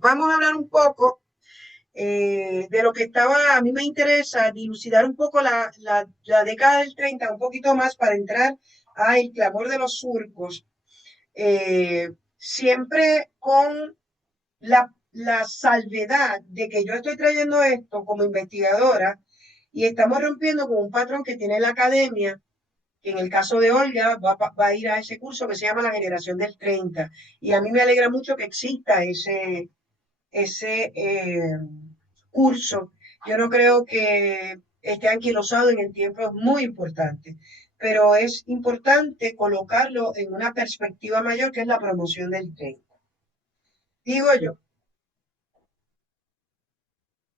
Vamos a hablar un poco de lo que estaba, a mí me interesa dilucidar un poco la década del 30, un poquito más para entrar a El clamor de los surcos, siempre con la salvedad de que yo estoy trayendo esto como investigadora y estamos rompiendo con un patrón que tiene la academia, que en el caso de Olga va a ir a ese curso que se llama la generación del 30, y a mí me alegra mucho que exista ese curso. Yo no creo que esté anquilosado en el tiempo, es muy importante, pero es importante colocarlo en una perspectiva mayor que es la promoción del tren. Digo yo,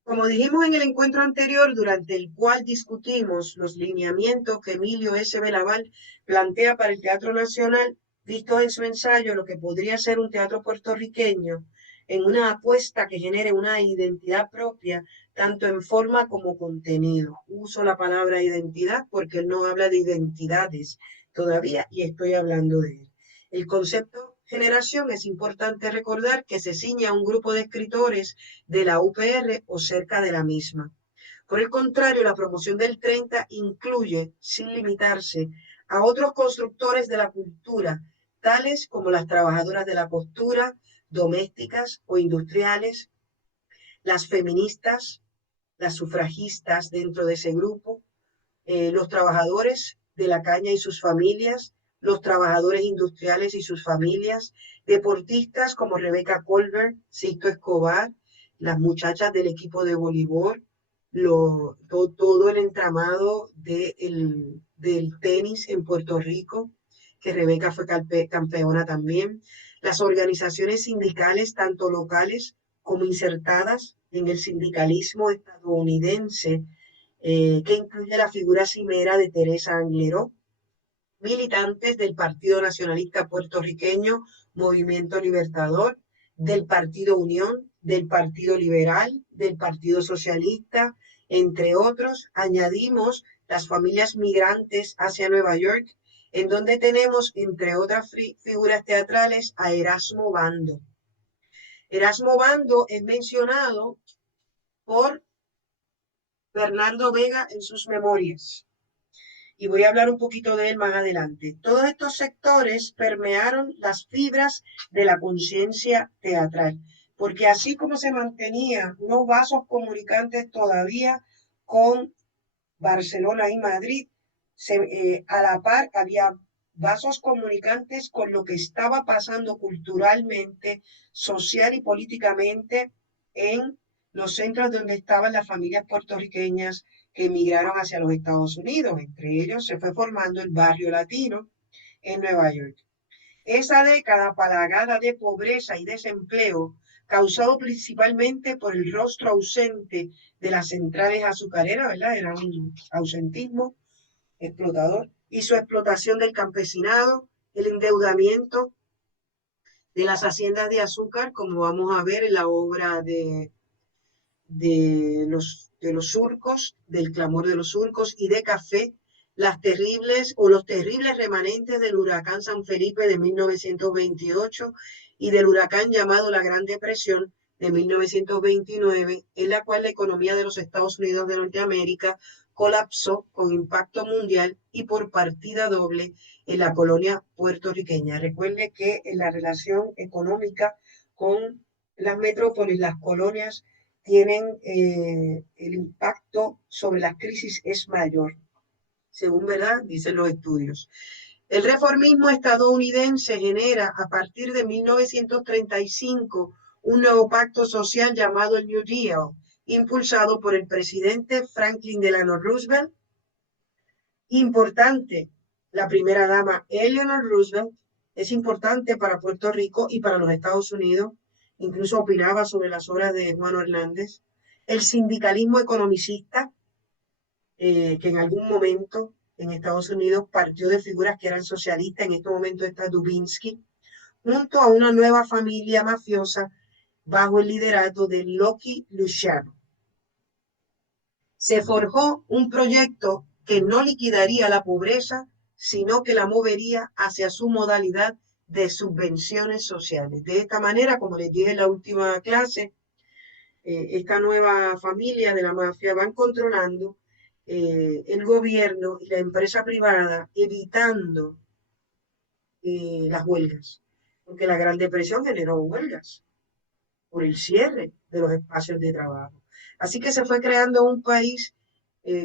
como dijimos en el encuentro anterior, durante el cual discutimos los lineamientos que Emilio S. Belaval plantea para el Teatro Nacional, visto en su ensayo lo que podría ser un teatro puertorriqueño, en una apuesta que genere una identidad propia, tanto en forma como contenido. Uso la palabra identidad porque él no habla de identidades todavía y estoy hablando de él. El concepto generación es importante recordar que se ciña a un grupo de escritores de la UPR o cerca de la misma. Por el contrario, la promoción del 30 incluye, sin limitarse, a otros constructores de la cultura, tales como las trabajadoras de la costura, domésticas o industriales, las feministas, las sufragistas dentro de ese grupo, los trabajadores de la caña y sus familias, los trabajadores industriales y sus familias, deportistas como Rebeca Colbert, Sixto Escobar, las muchachas del equipo de voleibol, todo el entramado del tenis en Puerto Rico, que Rebeca fue campeona también, las organizaciones sindicales, tanto locales como insertadas en el sindicalismo estadounidense, que incluye la figura cimera de Teresa Angleró, militantes del Partido Nacionalista Puertorriqueño, Movimiento Libertador, del Partido Unión, del Partido Liberal, del Partido Socialista, entre otros. Añadimos las familias migrantes hacia Nueva York, en donde tenemos, entre otras figuras teatrales, a Erasmo Bando. Erasmo Bando es mencionado por Bernardo Vega en sus memorias, y voy a hablar un poquito de él más adelante. Todos estos sectores permearon las fibras de la conciencia teatral, porque así como se mantenían unos vasos comunicantes todavía con Barcelona y Madrid, a la par había vasos comunicantes con lo que estaba pasando culturalmente, social y políticamente en los centros donde estaban las familias puertorriqueñas que emigraron hacia los Estados Unidos. Entre ellos se fue formando el barrio latino en Nueva York. Esa década plagada de pobreza y desempleo, causado principalmente por el rostro ausente de las centrales azucareras, ¿verdad? Era un ausentismo explotador, y su explotación del campesinado, el endeudamiento de las haciendas de azúcar, como vamos a ver en la obra de los surcos, del clamor de los surcos, y de café, las terribles o los terribles remanentes del huracán San Felipe de 1928 y del huracán llamado la Gran Depresión de 1929, en la cual la economía de los Estados Unidos de Norteamérica colapsó con impacto mundial y por partida doble en la colonia puertorriqueña. Recuerde que en la relación económica con las metrópolis, las colonias tienen el impacto sobre la crisis es mayor, según verdad dicen los estudios. El reformismo estadounidense genera a partir de 1935 un nuevo pacto social llamado el New Deal, impulsado por el presidente Franklin Delano Roosevelt. Importante, la primera dama Eleanor Roosevelt es importante para Puerto Rico y para los Estados Unidos. Incluso opinaba sobre las obras de Juan Hernández. El sindicalismo economicista, que en algún momento en Estados Unidos partió de figuras que eran socialistas, en este momento está Dubinsky, junto a una nueva familia mafiosa bajo el liderato de Lucky Luciano. Se forjó un proyecto que no liquidaría la pobreza, sino que la movería hacia su modalidad de subvenciones sociales. De esta manera, como les dije en la última clase, esta nueva familia de la mafia van controlando el gobierno y la empresa privada, evitando las huelgas, porque la Gran Depresión generó huelgas por el cierre de los espacios de trabajo. Así que se fue creando un país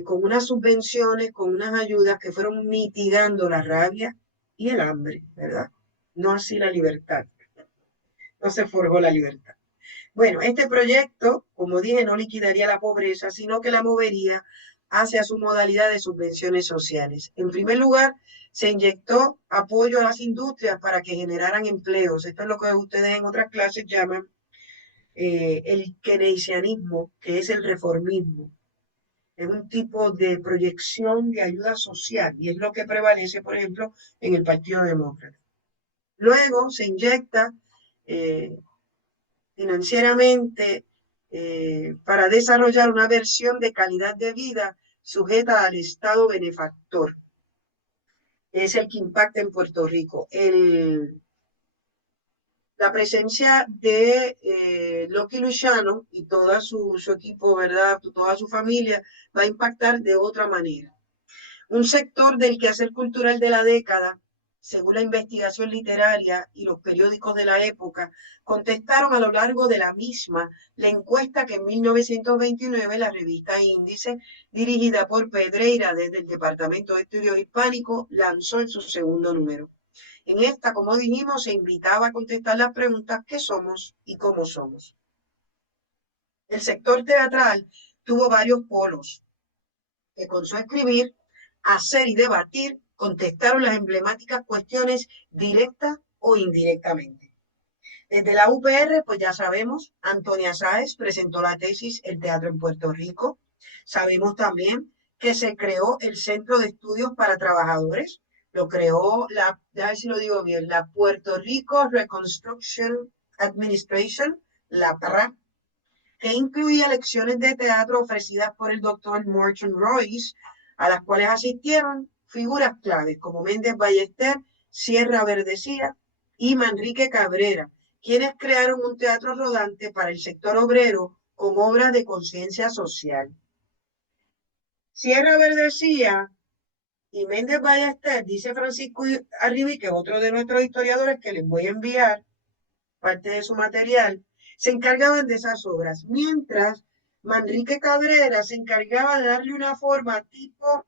con unas subvenciones, con unas ayudas que fueron mitigando la rabia y el hambre, ¿verdad? No así la libertad. No se forjó la libertad. Bueno, este proyecto, como dije, no liquidaría la pobreza, sino que la movería hacia su modalidad de subvenciones sociales. En primer lugar, se inyectó apoyo a las industrias para que generaran empleos. Esto es lo que ustedes en otras clases llaman el keynesianismo, que es el reformismo. Es un tipo de proyección de ayuda social y es lo que prevalece, por ejemplo, en el Partido Demócrata. Luego se inyecta financieramente para desarrollar una versión de calidad de vida sujeta al Estado benefactor. Es el que impacta en Puerto Rico. La presencia de Lucky Luciano y todo su equipo, ¿verdad? Toda su familia va a impactar de otra manera. Un sector del quehacer cultural de la década, según la investigación literaria y los periódicos de la época, contestaron a lo largo de la misma la encuesta que en 1929 la revista Índice, dirigida por Pedreira desde el Departamento de Estudios Hispánicos, lanzó en su segundo número. En esta, como dijimos, se invitaba a contestar las preguntas ¿qué somos y cómo somos? El sector teatral tuvo varios polos que con su escribir, hacer y debatir contestaron las emblemáticas cuestiones directa o indirectamente. Desde la UPR, pues ya sabemos, Antonia Sáez presentó la tesis El teatro en Puerto Rico. Sabemos también que se creó el Centro de Estudios para Trabajadores. Lo creó ya ver si lo digo bien, la Puerto Rico Reconstruction Administration, la PRA, que incluía lecciones de teatro ofrecidas por el doctor Morton Royce, a las cuales asistieron figuras claves como Méndez Ballester, Sierra Verdecía y Manrique Cabrera, quienes crearon un teatro rodante para el sector obrero con obras de conciencia social. Sierra Verdecía y Méndez Ballester, dice Francisco Arribí, que es otro de nuestros historiadores que les voy a enviar parte de su material, se encargaban de esas obras, mientras Manrique Cabrera se encargaba de darle una forma tipo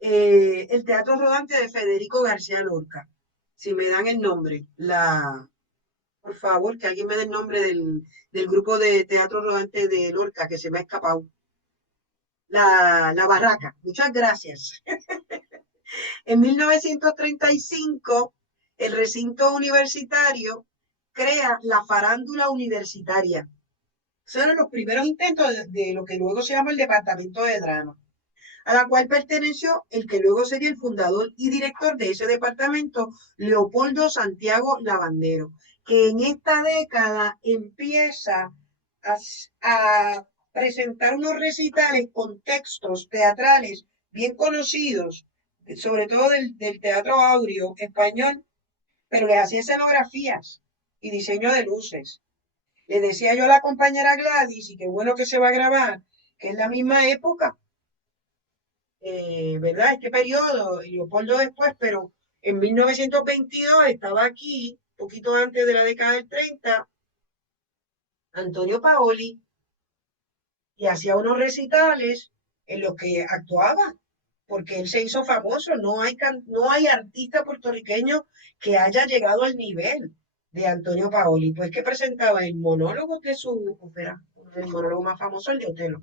el teatro rodante de Federico García Lorca. Si me dan el nombre, por favor, que alguien me dé el nombre del grupo de teatro rodante de Lorca que se me ha escapado. La Barraca. Muchas gracias. En 1935, el recinto universitario crea la farándula universitaria. Esos eran los primeros intentos de lo que luego se llama el Departamento de Drama, a la cual perteneció el que luego sería el fundador y director de ese departamento, Leopoldo Santiago Lavandero, que en esta década empieza a presentar unos recitales con textos teatrales bien conocidos, sobre todo del teatro áureo español, pero les hacía escenografías y diseño de luces. Le decía yo a la compañera Gladys, y qué bueno que se va a grabar, que es la misma época, ¿verdad? Este periodo, y Leopoldo después, pero en 1922 estaba aquí, poquito antes de la década del 30, Antonio Paoli, y hacía unos recitales en los que actuaba, porque él se hizo famoso. No hay artista puertorriqueño que haya llegado al nivel de Antonio Paoli, pues que presentaba el monólogo de su ópera, el monólogo más famoso, el de Otelo,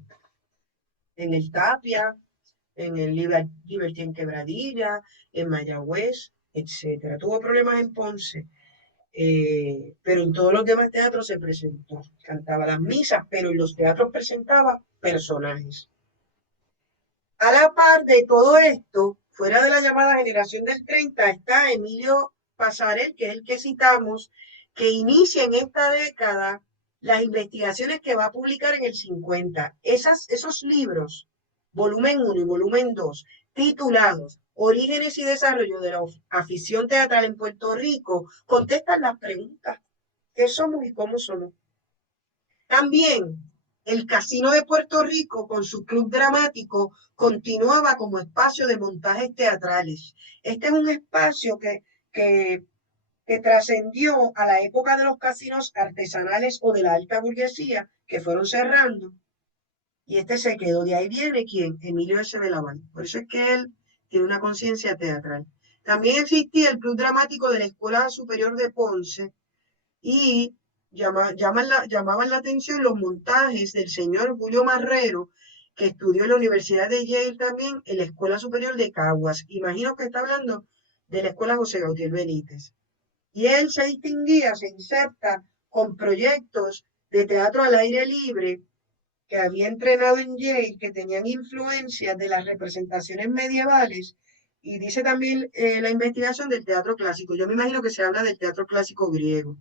en el Tapia, en el Liberty en Quebradilla, en Mayagüez, etcétera. Tuvo problemas en Ponce, pero en todos los demás teatros se presentó. Cantaba las misas, pero en los teatros presentaba personajes. A la par de todo esto, fuera de la llamada generación del 30, está Emilio Pasarel, que es el que citamos, que inicia en esta década las investigaciones que va a publicar en el 50. Esos libros, volumen 1 y volumen 2, titulados Orígenes y desarrollo de la afición teatral en Puerto Rico, contestan las preguntas. ¿Qué somos y cómo somos? También el Casino de Puerto Rico, con su club dramático, continuaba como espacio de montajes teatrales. Este es un espacio que trascendió a la época de los casinos artesanales o de la alta burguesía, que fueron cerrando, y este se quedó. De ahí viene quién, Emilio S. Belaval. Por eso es que él tiene una conciencia teatral. También existía el Club Dramático de la Escuela Superior de Ponce y llamaban la atención los montajes del señor Julio Marrero, que estudió en la Universidad de Yale también, en la Escuela Superior de Caguas. Imagino que está hablando de la Escuela José Gautier Benítez. Y él se distinguía, se inserta con proyectos de teatro al aire libre que había entrenado en Yale, que tenían influencias de las representaciones medievales, y dice también la investigación del teatro clásico. Yo me imagino que se habla del teatro clásico griego,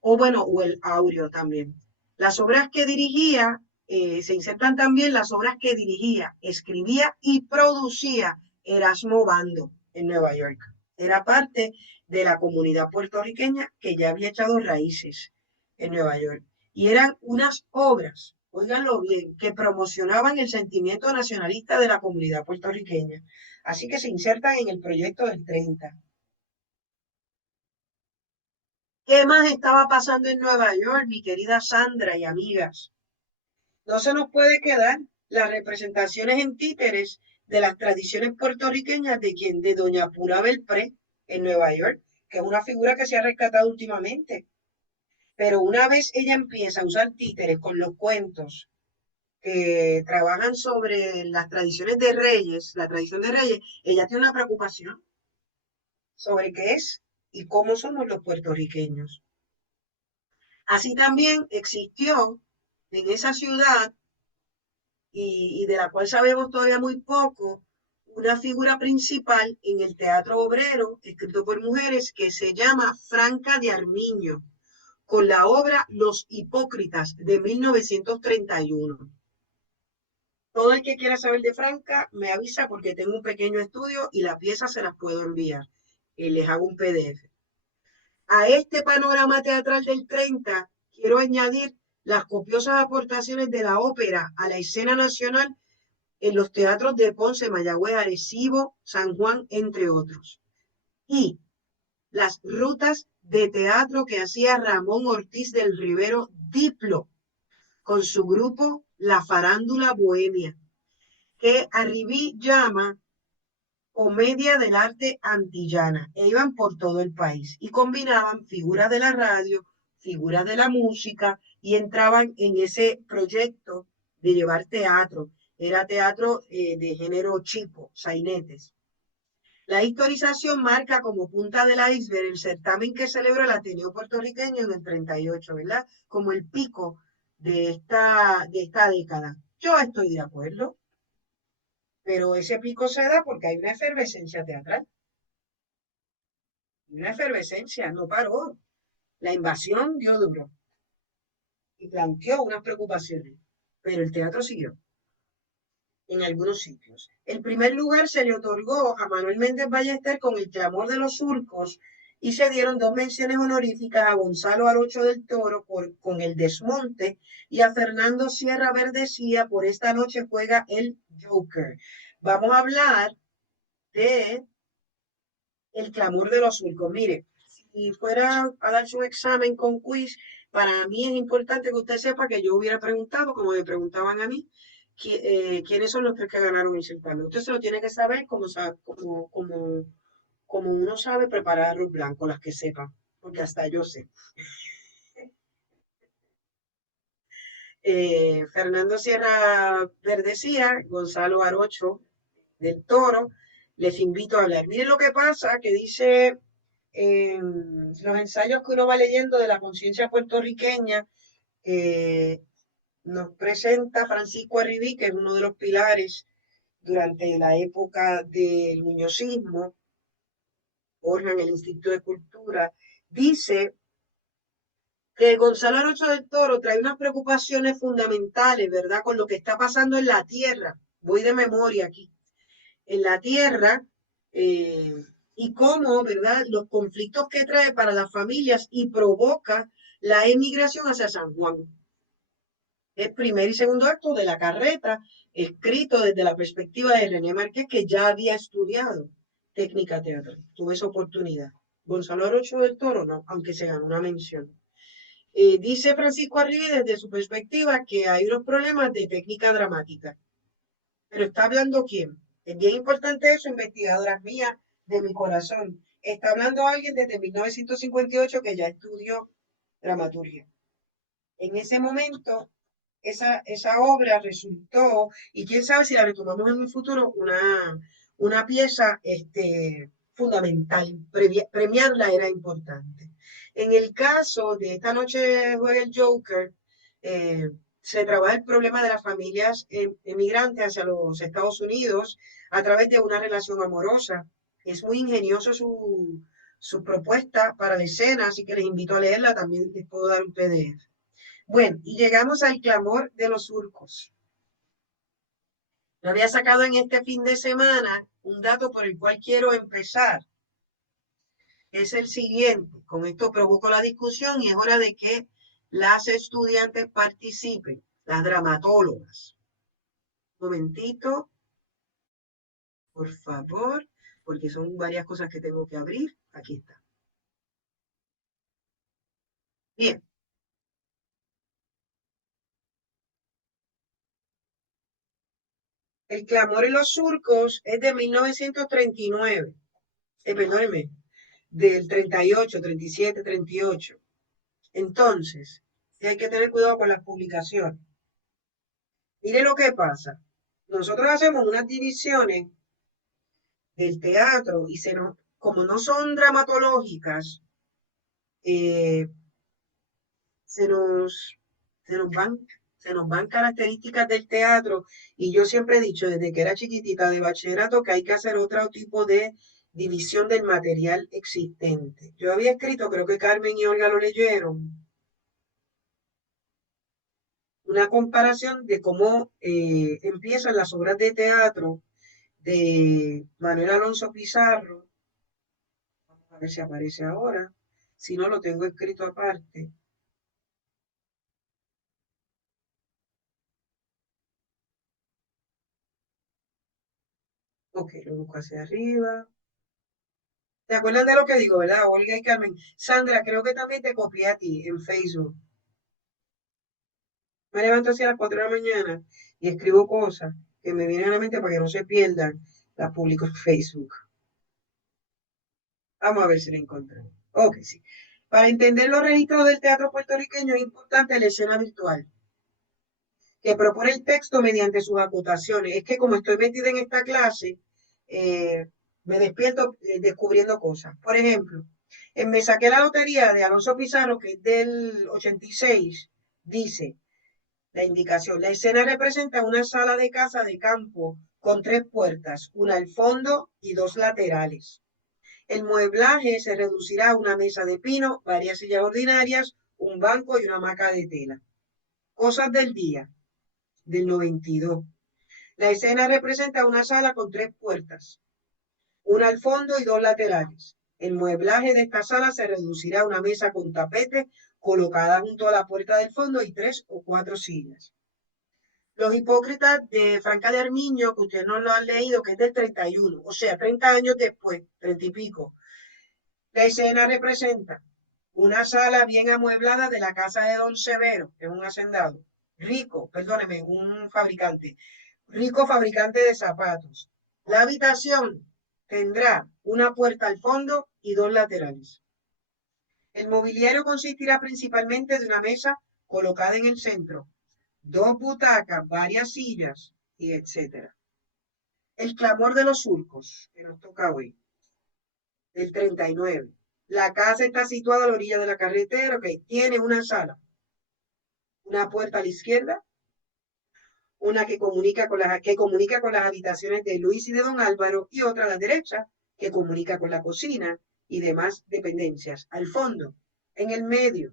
o bueno, o el áureo también. Las obras que dirigía, se insertan también las obras que dirigía, escribía y producía Erasmo Bando en Nueva York. Era parte de la comunidad puertorriqueña que ya había echado raíces en Nueva York. Y eran unas obras, óiganlo bien, que promocionaban el sentimiento nacionalista de la comunidad puertorriqueña. Así que se insertan en el proyecto del 30. ¿Qué más estaba pasando en Nueva York, mi querida Sandra y amigas? No se nos puede quedar las representaciones en títeres de las tradiciones puertorriqueñas de quien, de Doña Pura Belpré en Nueva York, que es una figura que se ha rescatado últimamente. Pero una vez ella empieza a usar títeres con los cuentos que trabajan sobre las tradiciones de Reyes, la tradición de Reyes, ella tiene una preocupación sobre qué es y cómo somos los puertorriqueños. Así también existió en esa ciudad, y de la cual sabemos todavía muy poco, una figura principal en el teatro obrero, escrito por mujeres, que se llama Franca de Armiño, con la obra Los Hipócritas de 1931. Todo el que quiera saber de Franca me avisa porque tengo un pequeño estudio y las piezas se las puedo enviar. Les hago un PDF. A este panorama teatral del 30 quiero añadir las copiosas aportaciones de la ópera a la escena nacional en los teatros de Ponce, Mayagüez, Arecibo, San Juan, entre otros. Y las rutas de teatro que hacía Ramón Ortiz del Rivero Diplo con su grupo La Farándula Bohemia, que Arribí llama comedia del arte antillana, e iban por todo el país y combinaban figuras de la radio, figuras de la música, y entraban en ese proyecto de llevar teatro. Era teatro de género chico, sainetes. La historización marca como punta del iceberg el certamen que celebró el Ateneo puertorriqueño en el 38, ¿verdad? Como el pico de esta década. Yo estoy de acuerdo, pero ese pico se da porque hay una efervescencia teatral. Una efervescencia, no paró. La invasión dio duro y planteó unas preocupaciones, pero el teatro siguió en algunos sitios. El primer lugar se le otorgó a Manuel Méndez Ballester con El clamor de los surcos, y se dieron 2 menciones honoríficas a Gonzalo Arocho del Toro con El desmonte y a Fernando Sierra Verdecía por Esta noche juega el Joker. Vamos a hablar de El clamor de los surcos. Mire, si fuera a darse un examen con quiz, para mí es importante que usted sepa que yo hubiera preguntado, como me preguntaban a mí, quiénes son los 3 que ganaron el certamen. Usted se lo tiene que saber como uno sabe preparar arroz blanco, las que sepan, porque hasta yo sé. Fernando Sierra Verdecía, Gonzalo Arocho del Toro, les invito a hablar. Miren lo que pasa, que dice los ensayos que uno va leyendo de la conciencia puertorriqueña, nos presenta Francisco Arribí, que es uno de los pilares durante la época del muñozismo, en el Instituto de Cultura, dice que Gonzalo Arocho del Toro trae unas preocupaciones fundamentales, ¿verdad?, con lo que está pasando en la tierra. Voy de memoria aquí. en la tierra y cómo, ¿verdad?, los conflictos que trae para las familias y provoca la emigración hacia San Juan. El primer y segundo acto de La Carreta, escrito desde la perspectiva de René Márquez, que ya había estudiado técnica teatral. Tuve esa oportunidad. Gonzalo Arocho del Toro, no, aunque se ganó una mención. Dice Francisco Arribi desde su perspectiva que hay unos problemas de técnica dramática. Pero está hablando quién. Es bien importante eso, investigadoras mías de mi corazón. Está hablando alguien desde 1958 que ya estudió dramaturgia. En ese momento, esa obra resultó, y quién sabe si la retomamos en un futuro, una pieza fundamental. Premiarla era importante. En el caso de Esta noche juega el Joker, se trabaja el problema de las familias emigrantes hacia los Estados Unidos a través de una relación amorosa. Es muy ingenioso su propuesta para la escena, así que les invito a leerla, también les puedo dar un PDF. Bueno, y llegamos al clamor de los surcos. Lo había sacado en este fin de semana un dato por el cual quiero empezar. Es el siguiente. Con esto provoco la discusión y es hora de que las estudiantes participen, las dramatólogas. Un momentito, por favor, porque son varias cosas que tengo que abrir. Aquí está. Bien. El clamor en los surcos es de 1939. Perdónenme, del 38, 37, 38. Entonces, hay que tener cuidado con las publicaciones. Mire lo que pasa. Nosotros hacemos unas divisiones del teatro y como no son dramatológicas, eh, se nos, se nos van características del teatro. Y yo siempre he dicho desde que era chiquitita de bachillerato que hay que hacer otro tipo de división del material existente. Yo había escrito, creo que Carmen y Olga lo leyeron, una comparación de cómo empiezan las obras de teatro de Manuel Alonso Pizarro. Vamos a ver si aparece ahora. Si no, lo tengo escrito aparte. Ok, lo busco hacia arriba. ¿Te acuerdan de lo que digo, verdad? Olga y Carmen. Sandra, creo que también te copié a ti en Facebook. Me levanto hacia las 4 de la mañana y escribo cosas que me vienen a la mente para que no se pierdan. Las publico en Facebook. Vamos a ver si la encontramos. Ok, sí. Para entender los registros del teatro puertorriqueño es importante la escena virtual, que propone el texto mediante sus acotaciones. Es que como estoy metida en esta clase, me despierto descubriendo cosas. Por ejemplo, Me saqué la lotería de Alonso Pizarro, que es del 86, dice la indicación, la escena representa una sala de casa de campo con 3 puertas, una al fondo y 2 laterales. El mueblaje se reducirá a una mesa de pino, varias sillas ordinarias, un banco y una hamaca de tela. Cosas del día, del 92. La escena representa una sala con 3 puertas, una al fondo y 2 laterales. El mueblaje de esta sala se reducirá a una mesa con tapete colocada junto a la puerta del fondo y 3 o 4 sillas. Los hipócritas de Franca de Armiño, que ustedes no lo han leído, que es del 31, o sea, 30 años después, 30 y pico. La escena representa una sala bien amueblada de la casa de Don Severo, que es un hacendado, rico, perdóneme, un fabricante, rico fabricante de zapatos. La habitación tendrá una puerta al fondo y 2 laterales. El mobiliario consistirá principalmente de una mesa colocada en el centro, 2 butacas, varias sillas, y etc. El clamor de los surcos, que nos toca hoy, del 39. La casa está situada a la orilla de la carretera, que tiene una sala, una puerta a la izquierda, una que comunica con las habitaciones de Luis y de Don Álvaro, y otra a la derecha, que comunica con la cocina y demás dependencias. Al fondo, en el medio,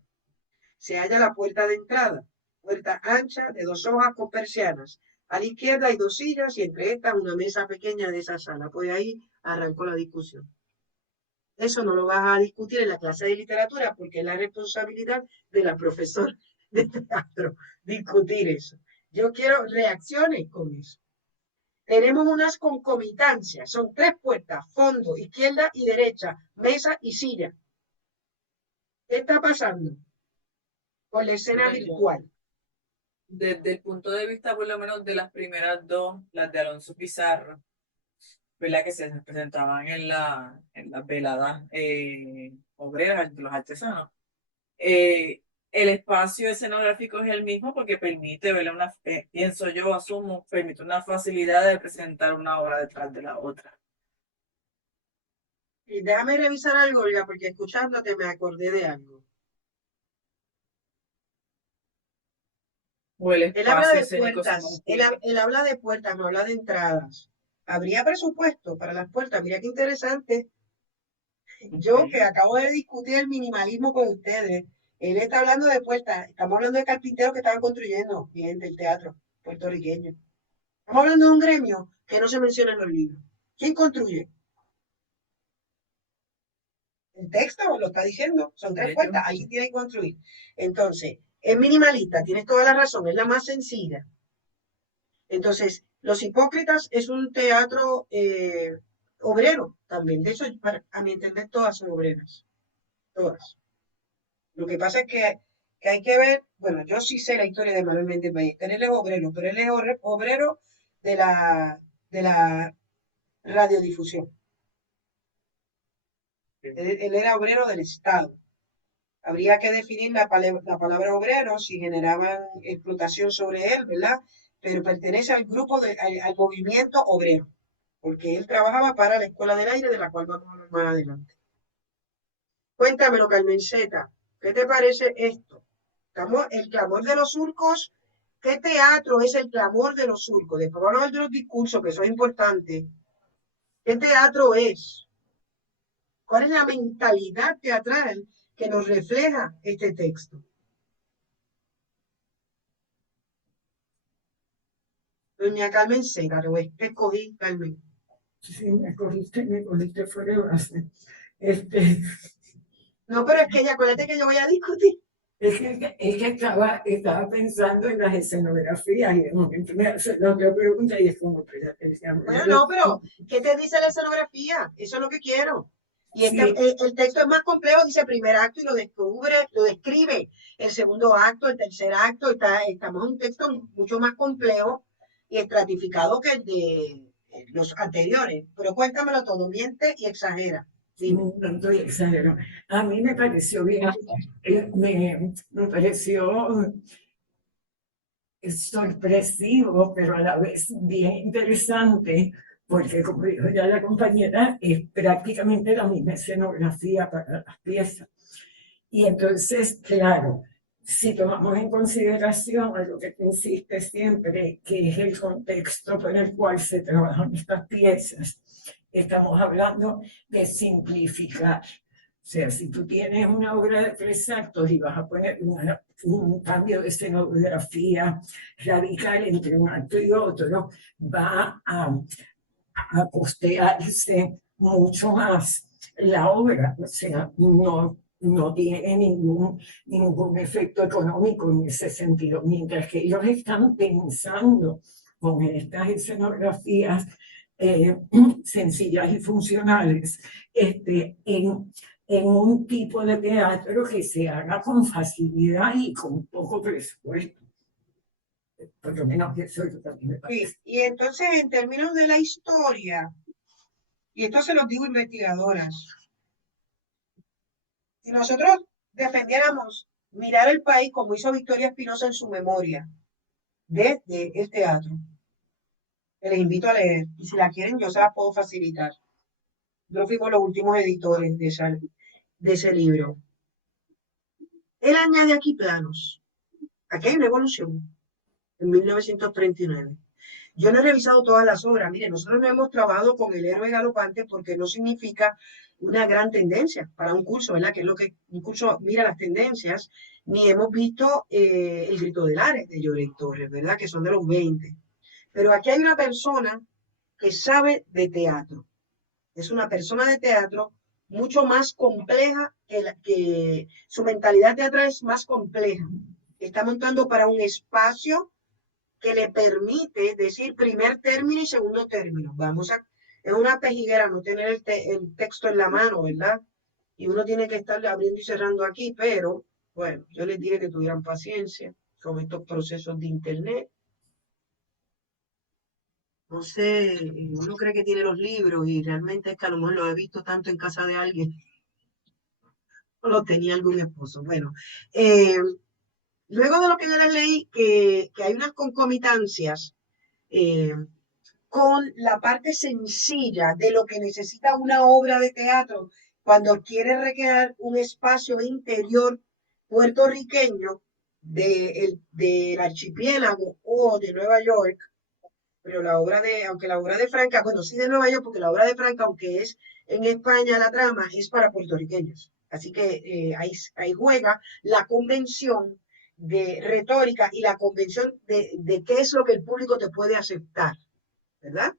se halla la puerta de entrada, puerta ancha de 2 hojas con persianas. A la izquierda hay 2 sillas y entre estas una mesa pequeña de esa sala. Pues ahí arrancó la discusión. Eso no lo vas a discutir en la clase de literatura porque es la responsabilidad de la profesora de teatro discutir eso. Yo quiero reacciones con eso. Tenemos unas concomitancias, son 3 puertas, fondo, izquierda y derecha, mesa y silla. ¿Qué está pasando con la escena virtual? Desde el punto de vista, por lo menos, de las primeras dos, las de Alonso Pizarro, ¿verdad? Que se presentaban en las veladas obreras de los artesanos. El espacio escenográfico es el mismo porque permite, ¿verdad? Pienso yo, asumo, permite una facilidad de presentar una obra detrás de la otra. Y déjame revisar algo, Olga, porque escuchándote me acordé de algo. O el Él habla espacio de escénico se puertas, mantiene. él habla de puertas, no habla de entradas. ¿Habría presupuesto para las puertas? Mira qué interesante. Yo que acabo de discutir el minimalismo con ustedes, él está hablando de puertas, estamos hablando de carpinteros que estaban construyendo, bien, del teatro puertorriqueño. Estamos hablando de un gremio que no se menciona en los libros. ¿Quién construye? El texto lo está diciendo, son 3 puertas, alguien tiene que construir. Entonces, es minimalista, tienes toda la razón, es la más sencilla. Entonces, Los Hipócritas es un teatro obrero también. De hecho, a mi entender, todas son obreras. Todas. Lo que pasa es que hay que ver, bueno, yo sí sé la historia de Manuel Méndez Ballester, él es obrero, pero él es obrero de la radiodifusión. Él era obrero del Estado. Habría que definir la palabra obrero si generaban explotación sobre él, ¿verdad? Pero pertenece al grupo, al movimiento obrero, porque él trabajaba para la Escuela del Aire, de la cual vamos a hablar más adelante. Cuéntamelo, Carmenceta, ¿qué te parece esto? El clamor de los surcos. ¿Qué teatro es el clamor de los surcos? Después vamos a hablar de los discursos, que eso es importante. ¿Qué teatro es? ¿Cuál es la mentalidad teatral que nos refleja este texto? Doña Carmen Sega, te escogí, Carmen. Sí, me cogiste fuera de base. No, pero es que ya acuérdate que yo voy a discutir. Es que estaba pensando en las escenografías y de momento me hace la otra pregunta y es como que ya decíamos. Bueno, no, pero ¿qué te dice la escenografía? Eso es lo que quiero. Y Sí. el texto es más complejo, dice primer acto y lo describe. El segundo acto, el tercer acto, estamos en un texto mucho más complejo y estratificado que el de los anteriores. Pero cuéntamelo todo, miente y exagera. Dime. No estoy exagerando. A mí me pareció bien, me pareció sorpresivo, pero a la vez bien interesante, porque como dijo ya la compañera, es prácticamente la misma escenografía para las piezas. Y entonces, claro, si tomamos en consideración a lo que tú insistes siempre, que es el contexto por el cual se trabajan estas piezas, estamos hablando de simplificar. O sea, si tú tienes una obra de 3 actos y vas a poner un cambio de escenografía radical entre un acto y otro, va a costearse mucho más la obra. O sea, no tiene ningún efecto económico en ese sentido, mientras que ellos están pensando con estas escenografías sencillas y funcionales en un tipo de teatro que se haga con facilidad y con poco presupuesto. Por lo menos eso también me parece. Sí, y entonces en términos de la historia, y esto se los digo investigadoras, si nosotros defendiéramos mirar el país como hizo Victoria Espinosa en su memoria, desde el teatro, que les invito a leer, y si la quieren yo se la puedo facilitar. Yo fuimos los últimos editores de ese libro. Él añade aquí planos. Aquí hay una evolución en 1939. Yo no he revisado todas las obras. Mire, nosotros no hemos trabajado con El héroe galopante porque no significa una gran tendencia para un curso, ¿verdad? Que es lo que un curso mira las tendencias. Ni hemos visto El grito del Ares de Llorens Torres, ¿verdad? Que son de los 20. Pero aquí hay una persona que sabe de teatro. Es una persona de teatro mucho más compleja que su mentalidad teatral es más compleja. Está montando para un espacio que le permite decir primer término y segundo término. Es una pejiguera no tener el texto en la mano, ¿verdad? Y uno tiene que estar abriendo y cerrando aquí, pero bueno, yo les dije que tuvieran paciencia con estos procesos de internet. No sé, uno cree que tiene los libros y realmente es que a lo mejor los he visto tanto en casa de alguien, o los tenía algún esposo. Bueno, luego de lo que yo les leí, que hay unas concomitancias eh, con la parte sencilla de lo que necesita una obra de teatro cuando quiere recrear un espacio interior puertorriqueño del archipiélago o de Nueva York, pero aunque la obra de Franca, bueno, sí de Nueva York, porque la obra de Franca, aunque es en España la trama, es para puertorriqueños. Así que ahí juega la convención de retórica y la convención de qué es lo que el público te puede aceptar, ¿verdad?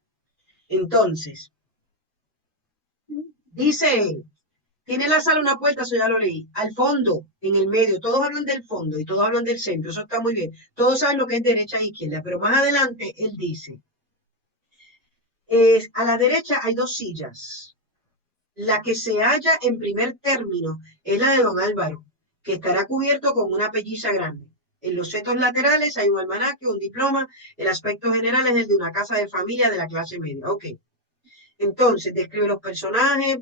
Entonces, dice él, tiene la sala una puerta, eso ya lo leí, al fondo, en el medio, todos hablan del fondo y todos hablan del centro, eso está muy bien, todos saben lo que es derecha e izquierda, pero más adelante él dice, a la derecha hay dos sillas, la que se halla en primer término es la de don Álvaro, que estará cubierto con una pelliza grande. En los setos laterales hay un almanaque, un diploma, el aspecto general es el de una casa de familia de la clase media, ok. Entonces, describe los personajes,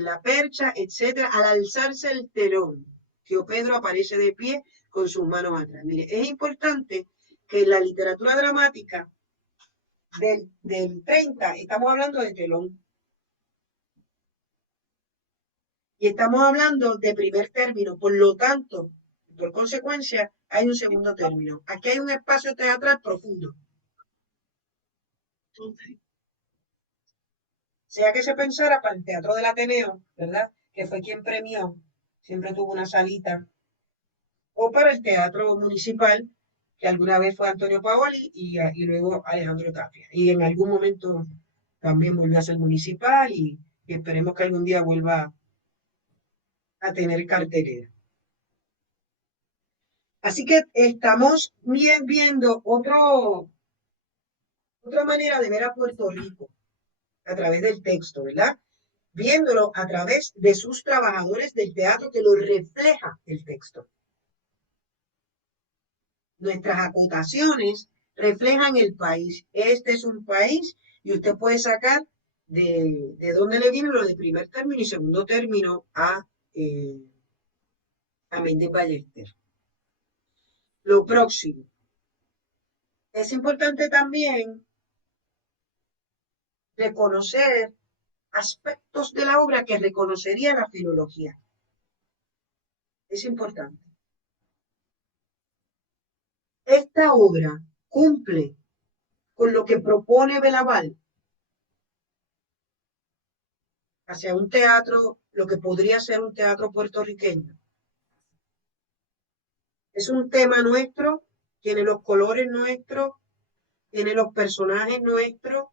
la percha, etcétera. Al alzarse el telón, Tío Pedro aparece de pie con sus manos atrás. Mire, es importante que en la literatura dramática del 30, estamos hablando de telón. Y estamos hablando de primer término, por lo tanto, por consecuencia, hay un segundo término. Aquí hay un espacio teatral profundo. Sea que se pensara para el Teatro del Ateneo, ¿verdad? Que fue quien premió, siempre tuvo una salita, o para el Teatro Municipal, que alguna vez fue Antonio Paoli y luego Alejandro Tapia. Y en algún momento también volvió a ser municipal y esperemos que algún día vuelva a tener cartelera. Así que estamos viendo otra manera de ver a Puerto Rico a través del texto, ¿verdad? Viéndolo a través de sus trabajadores del teatro que lo refleja el texto. Nuestras acotaciones reflejan el país. Este es un país y usted puede sacar de dónde le viene lo de primer término y segundo término a Méndez Ballester. Lo próximo. Es importante también reconocer aspectos de la obra que reconocería la filología. Es importante. Esta obra cumple con lo que propone Belaval hacia un teatro, lo que podría ser un teatro puertorriqueño. Es un tema nuestro, tiene los colores nuestros, tiene los personajes nuestros,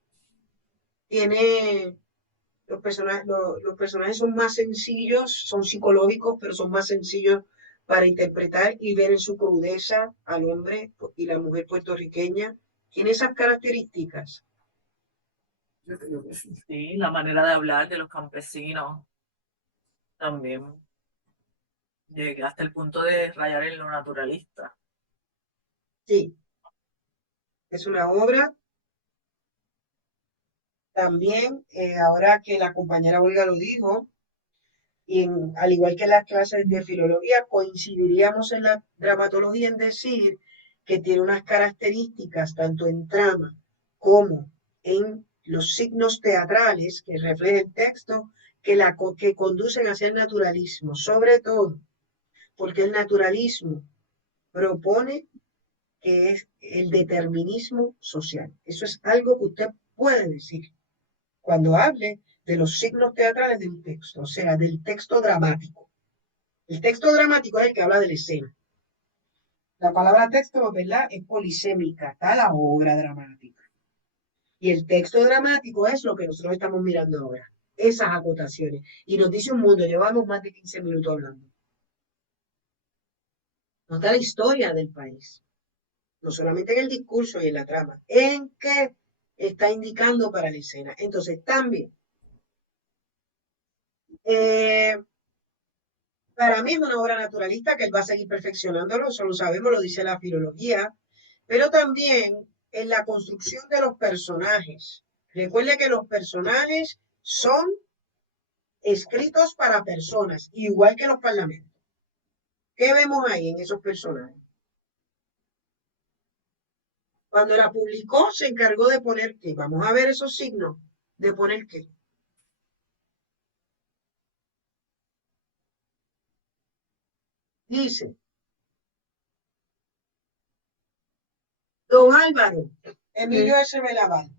tiene los personajes son más sencillos, son psicológicos, pero son más sencillos para interpretar y ver en su crudeza al hombre y la mujer puertorriqueña. Tiene esas características. Sí, la manera de hablar de los campesinos también. Llegué hasta el punto de rayar en lo naturalista. Sí, es una obra. También, ahora que la compañera Olga lo dijo, y al igual que las clases de filología, coincidiríamos en la dramatología en decir que tiene unas características, tanto en trama como en los signos teatrales que refleja el texto, que conducen hacia el naturalismo, sobre todo porque el naturalismo propone que es el determinismo social. Eso es algo que usted puede decir cuando hable de los signos teatrales de un texto, o sea, del texto dramático. El texto dramático es el que habla de la escena. La palabra texto, ¿verdad? Es polisémica, está la obra dramática. Y el texto dramático es lo que nosotros estamos mirando ahora, esas acotaciones. Y nos dice un mundo, llevamos más de 15 minutos hablando. Nos da la historia del país, no solamente en el discurso y en la trama, en qué está indicando para la escena. Entonces, también, para mí es una obra naturalista que él va a seguir perfeccionándolo, eso lo sabemos, lo dice la filología, pero también en la construcción de los personajes. Recuerde que los personajes son escritos para personas, igual que los parlamentos. ¿Qué vemos ahí en esos personajes? Cuando la publicó, se encargó de poner qué. Vamos a ver esos signos de poner qué. Dice, don Álvaro, Emilio S. Belaval,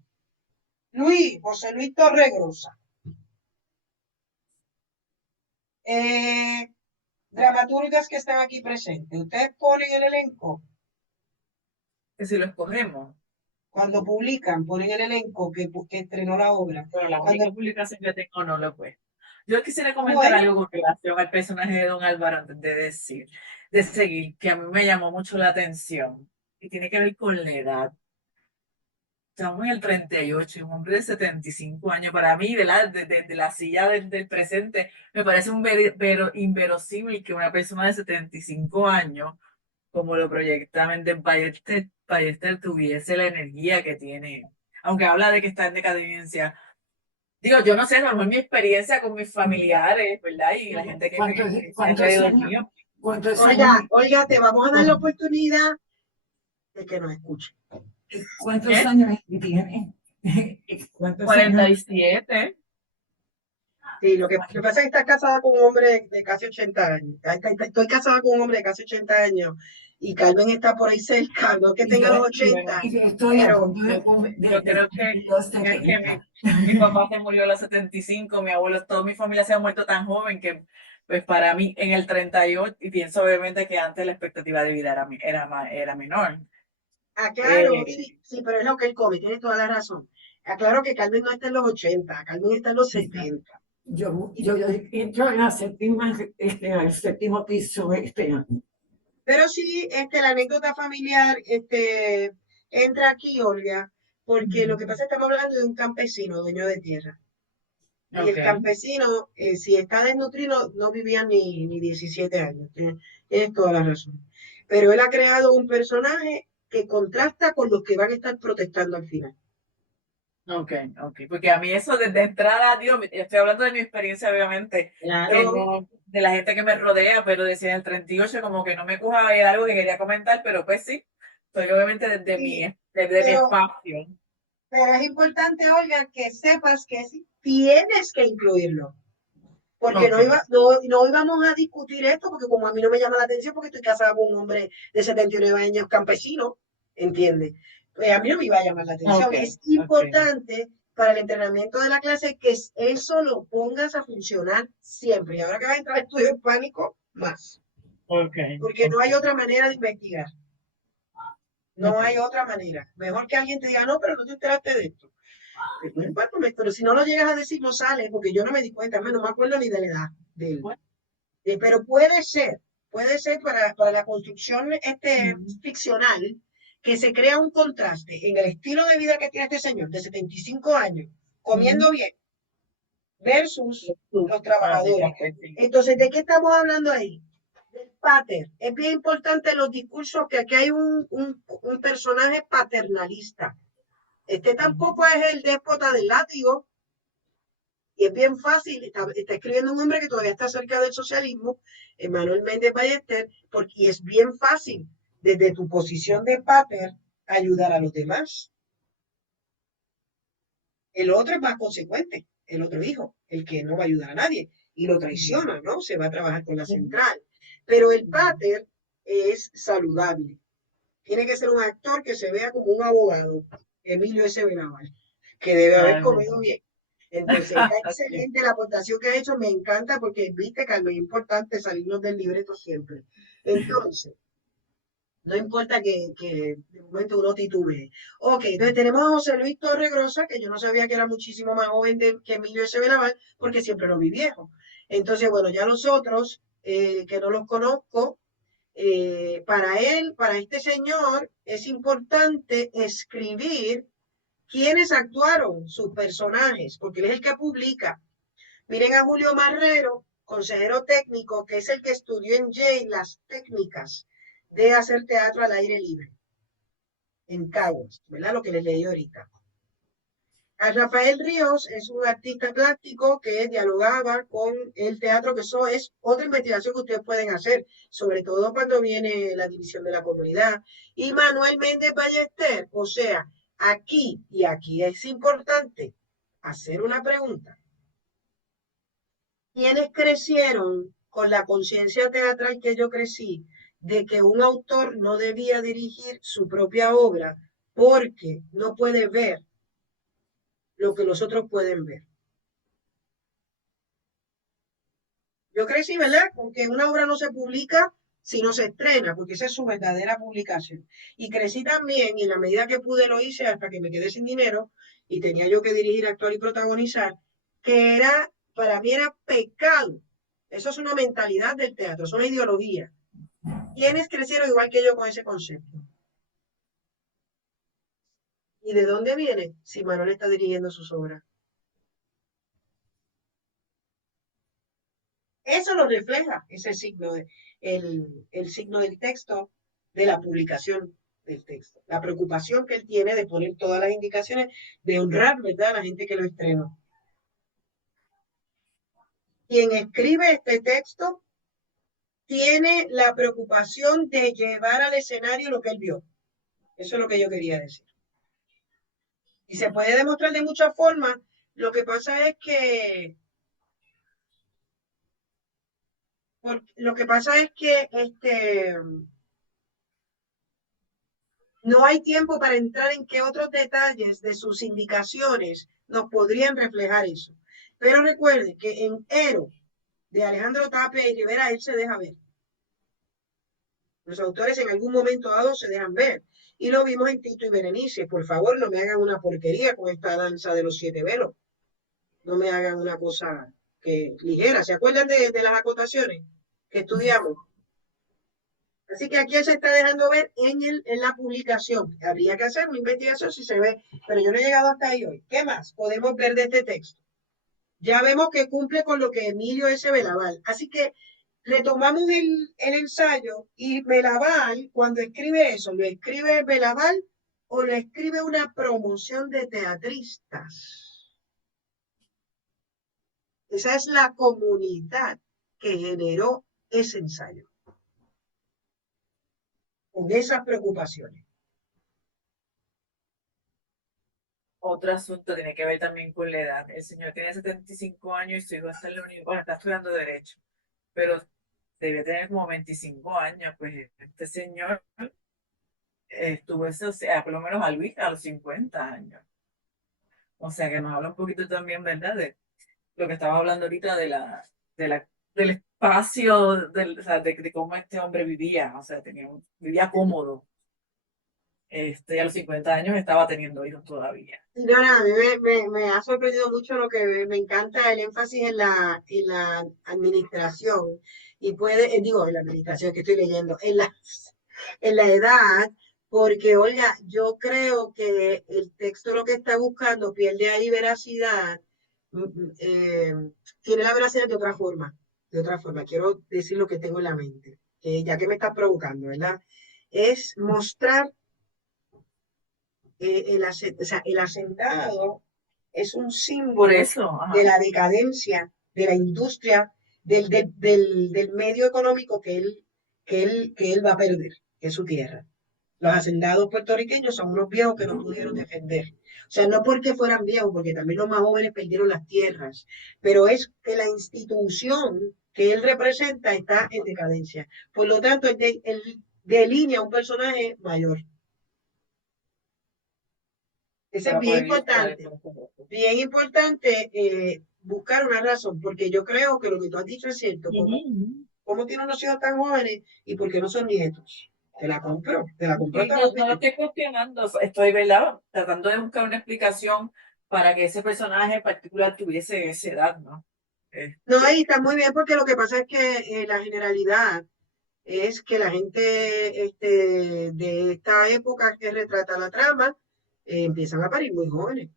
Luis, José Luis Torregrosa, dramaturgas que están aquí presentes. Ustedes ponen el elenco. Que si lo escogemos. Cuando publican, ponen el elenco que estrenó la obra. Pero la única publicación que tengo no lo fue. Yo quisiera comentar Bueno. algo con relación al personaje de don Álvaro antes de seguir, que a mí me llamó mucho la atención y tiene que ver con la edad. Estamos en el 38, un hombre de 75 años. Para mí, de la silla del presente, me parece inverosímil que una persona de 75 años, como lo proyecta Méndez Ballester, tuviese la energía que tiene. Aunque habla de que está en decadencia. Digo, yo no sé, a lo mejor mi experiencia con mis familiares, ¿verdad? Y la gente que alrededor mío. Olga, te vamos a dar la oportunidad de que nos escuche. ¿Cuántos años tiene? 47. Sí, lo que pasa es que estás casada con un hombre de casi 80 años. Estoy casada con un hombre de casi 80 años y Carmen está por ahí cerca, no que tenga los 80. Yo creo que mi papá se murió a los 75, mi abuelo, toda mi familia se ha muerto tan joven que, pues para mí, en el 38, y pienso obviamente que antes la expectativa de vida era menor. Claro, sí, pero es lo que él come, tiene toda la razón. Aclaro que Carmen no está en los 80, Carmen está en los 70. Yo entro en el séptimo piso este año. Pero sí, la anécdota familiar entra aquí, Olga, porque lo que pasa es que estamos hablando de un campesino, dueño de tierra. Y el campesino, si está desnutrido, no vivía ni 17 años. Tienes toda la razón. Pero él ha creado un personaje que contrasta con los que van a estar protestando al final. Ok, porque a mí eso desde entrada, digo, estoy hablando de mi experiencia obviamente, Claro. de la gente que me rodea, pero decía en el 38 como que no me cujaba y era algo que quería comentar, pero pues sí, estoy obviamente desde mi espacio. Pero es importante, Olga, que sepas que sí, tienes que incluirlo. Porque no íbamos a discutir esto, porque como a mí no me llama la atención, porque estoy casada con un hombre de 79 años campesino, ¿entiendes? Pues a mí no me iba a llamar la atención. Es importante para el entrenamiento de la clase que eso lo pongas a funcionar siempre. Y ahora que vas a entrar a estudio en pánico, más. Porque no hay otra manera de investigar. No hay otra manera. Mejor que alguien te diga, no, pero no te enteraste de esto. Pero si no lo llegas a decir, no sale, porque yo no me di cuenta, no me acuerdo ni de la edad de él. Pero puede ser para la construcción ficcional, que se crea un contraste en el estilo de vida que tiene este señor de 75 años, comiendo bien, versus los trabajadores. Entonces, ¿de qué estamos hablando ahí? Del pater. Es bien importante los discursos, que aquí hay un personaje paternalista. Tampoco es el déspota del látigo, y es bien fácil, está escribiendo un hombre que todavía está cerca del socialismo, Manuel Méndez Ballester, y es bien fácil, desde tu posición de pater, ayudar a los demás. El otro es más consecuente, el otro hijo, el que no va a ayudar a nadie, y lo traiciona, ¿no? Se va a trabajar con la central. Pero el pater es saludable. Tiene que ser un actor que se vea como un abogado, Emilio S. Belaval, que debe haber comido bien. Entonces, está excelente la aportación que ha hecho, me encanta porque viste, Carmen, es importante salirnos del libreto siempre. Entonces, No importa que de momento uno titubee. Ok, entonces tenemos a José Luis Torregrosa, que yo no sabía que era muchísimo más joven que Emilio S. Laval, porque siempre lo vi viejo. Entonces, bueno, ya los otros, que no los conozco, para él, para este señor, es importante escribir quiénes actuaron, sus personajes, porque él es el que publica. Miren a Julio Marrero, consejero técnico, que es el que estudió en Yale las técnicas de hacer teatro al aire libre, en Caguas, ¿verdad? Lo que les leí ahorita. A Rafael Ríos es un artista plástico que dialogaba con el teatro, que eso es otra investigación que ustedes pueden hacer, sobre todo cuando viene la división de la comunidad. Y Manuel Méndez Ballester, o sea, aquí y aquí es importante hacer una pregunta. ¿Quiénes crecieron con la conciencia teatral que yo crecí de que un autor no debía dirigir su propia obra porque no puede ver lo que los otros pueden ver? Yo crecí, ¿verdad? Porque una obra no se publica si no se estrena, porque esa es su verdadera publicación. Y crecí también, y en la medida que pude lo hice hasta que me quedé sin dinero y tenía yo que dirigir, actuar y protagonizar, que era, para mí era pecado. Eso es una mentalidad del teatro, es una ideología. ¿Quiénes crecieron igual que yo con ese concepto? ¿Y de dónde viene si Manuel está dirigiendo sus obras? Eso lo refleja ese signo, el signo del texto, de la publicación del texto. La preocupación que él tiene de poner todas las indicaciones, de honrar, ¿verdad?, a la gente que lo estrenó. Quien escribe este texto tiene la preocupación de llevar al escenario lo que él vio. Eso es lo que yo quería decir. Y se puede demostrar de muchas formas. Lo que pasa es que no hay tiempo para entrar en qué otros detalles de sus indicaciones nos podrían reflejar eso. Pero recuerden que en Ero, de Alejandro Tapia y Rivera, él se deja ver. Los autores en algún momento dado se dejan ver. Y lo vimos en Tito y Berenice. Por favor, no me hagan una porquería con esta danza de los 7 velos. No me hagan una cosa ligera. ¿Se acuerdan de las acotaciones que estudiamos? Así que aquí él se está dejando ver en la publicación. Habría que hacer una investigación si se ve, pero yo no he llegado hasta ahí hoy. ¿Qué más podemos ver de este texto? Ya vemos que cumple con lo que Emilio S. Belaval. Así que retomamos el ensayo y Belaval, cuando escribe eso, ¿lo escribe Belaval o lo escribe una promoción de teatristas? Esa es la comunidad que generó ese ensayo, con esas preocupaciones. Otro asunto tiene que ver también con la edad. El señor tiene 75 años y su hijo está en la universidad, está estudiando Derecho, pero debe tener como 25 años. Pues este señor estuvo eso, o sea, por lo menos a Luis a los 50 años. O sea que nos habla un poquito también, ¿verdad? De lo que estaba hablando ahorita del espacio, o sea, de cómo este hombre vivía, o sea, vivía cómodo. A los 50 años estaba teniendo hijos todavía. No, a mí me ha sorprendido mucho lo que me encanta el énfasis en la administración y digo, en la administración que estoy leyendo, en la edad, porque, oiga, yo creo que el texto lo que está buscando pierde ahí veracidad, tiene la veracidad de otra forma, quiero decir lo que tengo en la mente, ya que me está provocando, ¿verdad? Es mostrar o sea, el hacendado es un Por símbolo eso, ajá. de la decadencia de la industria, del medio económico que él va a perder, que es su tierra. Los hacendados puertorriqueños son unos viejos que no pudieron defender. O sea, no porque fueran viejos, porque también los más jóvenes perdieron las tierras, pero es que la institución que él representa está en decadencia. Por lo tanto, él delinea un personaje mayor. Ese es Para poder ilustrar bien importante buscar una razón, porque yo creo que lo que tú has dicho es cierto. ¿Cómo tiene unos hijos tan jóvenes y por qué no son nietos? te la compro Sí, hasta no, los no lo 20. estoy cuestionando, estoy, ¿verdad? Tratando de buscar una explicación para que ese personaje en particular tuviese esa edad, ¿no? No, ahí Este, está muy bien porque lo que pasa es que la generalidad es que la gente de esta época que retrata la trama empiezan a parir muy jóvenes.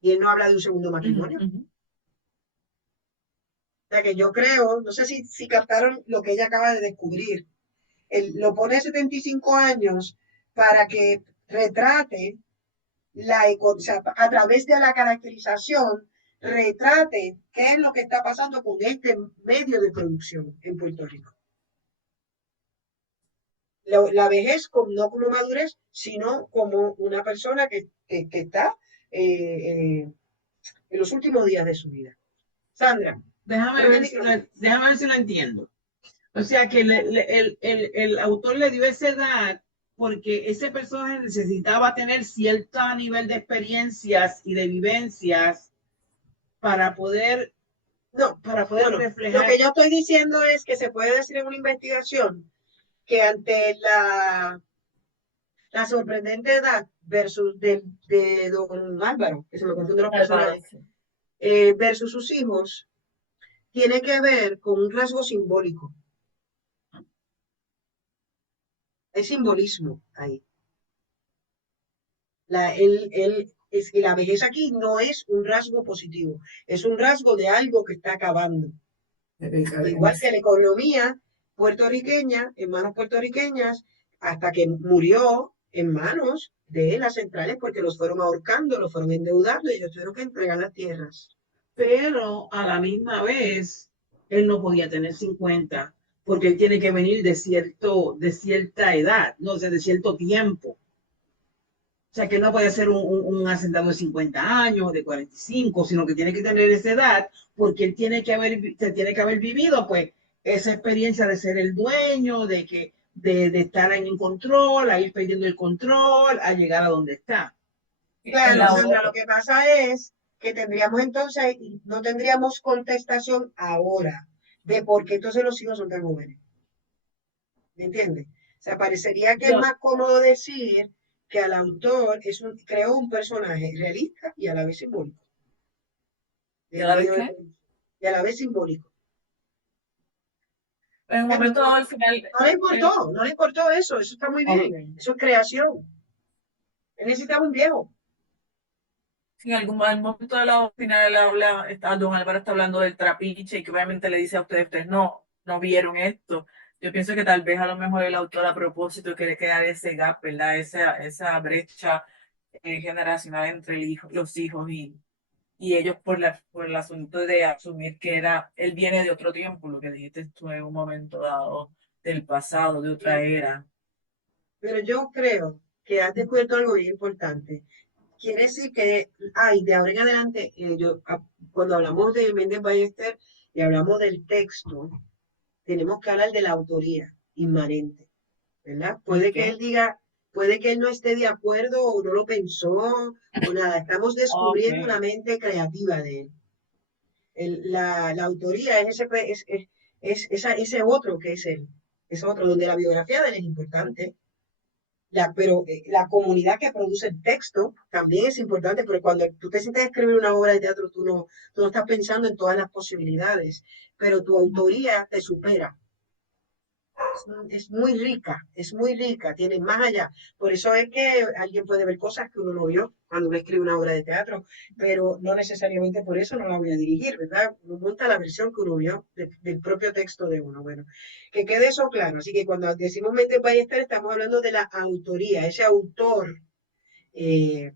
Y él no habla de un segundo ujú, matrimonio. ujú. O sea que yo creo, no sé si captaron lo que ella acaba de descubrir. Él lo pone a 75 años para que retrate o sea, a través de la caracterización, retrate qué es lo que está pasando con este medio de producción en Puerto Rico. La vejez no como madurez, sino como una persona que está en los últimos días de su vida. Sandra, Déjame ver si lo entiendo. O sea que el autor le dio esa edad porque ese personaje necesitaba tener cierto nivel de experiencias y de vivencias para poder, no, no. Lo reflejar. que yo estoy diciendo es que se puede decir en una investigación que ante la sorprendente edad versus de don Álvaro, que se me confunden los personajes, versus sus hijos, tiene que ver con un rasgo simbólico. Hay simbolismo ahí. Y la vejez aquí no es un rasgo positivo, es un rasgo de algo que está acabando. Igual que la economía puertorriqueña, en manos puertorriqueñas, hasta que murió en manos de las centrales porque los fueron ahorcando, los fueron endeudando y ellos tuvieron que entregar las tierras. Pero a la misma vez, él no podía tener 50 porque él tiene que venir de cierta edad, no sé, de cierto tiempo. O sea, que no puede ser un hacendado de 50 años, de 45, sino que tiene que tener esa edad porque él tiene que haber vivido pues esa experiencia de ser el dueño, de estar en control, a ir perdiendo el control, a llegar a donde está. Claro, Sandra, lo que pasa es que tendríamos entonces, no tendríamos contestación ahora de por qué entonces los hijos son tan jóvenes. ¿Me entiendes? O sea, parecería que es más cómodo decir que al autor creó un personaje realista y a la vez simbólico. ¿Y a la vez qué? Y a la vez simbólico. En un momento dado, al final. No le importó eso está muy bien. Okay. Eso es creación. Él necesitaba un viejo. En algún momento dado, al final habla, don Álvaro está hablando del trapiche y que obviamente le dice a ustedes no vieron esto. Yo pienso que tal vez a lo mejor el autor a propósito quiere crear ese gap, ¿verdad? Esa brecha generacional entre los hijos y ellos por el asunto de asumir que él viene de otro tiempo, lo que dijiste tú en un momento dado, del pasado, de otra era. Pero yo creo que has descubierto algo bien importante. Quiere decir que, de ahora en adelante, cuando hablamos de Méndez Ballester y hablamos del texto, tenemos que hablar de la autoría inmanente, ¿verdad? Puede que él diga, puede que él no esté de acuerdo o no lo pensó o nada. Estamos descubriendo una mente creativa de él. La autoría ese otro que es él, es otro, donde la biografía de él es importante. Pero la comunidad que produce el texto también es importante, pero cuando tú te sientes a escribir una obra de teatro, tú no estás pensando en todas las posibilidades, pero tu autoría te supera. Es muy rica, tiene más allá. Por eso es que alguien puede ver cosas que uno no vio cuando uno escribe una obra de teatro, pero no necesariamente por eso no la voy a dirigir, ¿verdad? Uno monta la versión que uno vio del propio texto de uno. Bueno, que quede eso claro. Así que cuando decimos Méndez Ballester, estamos hablando de la autoría, ese autor que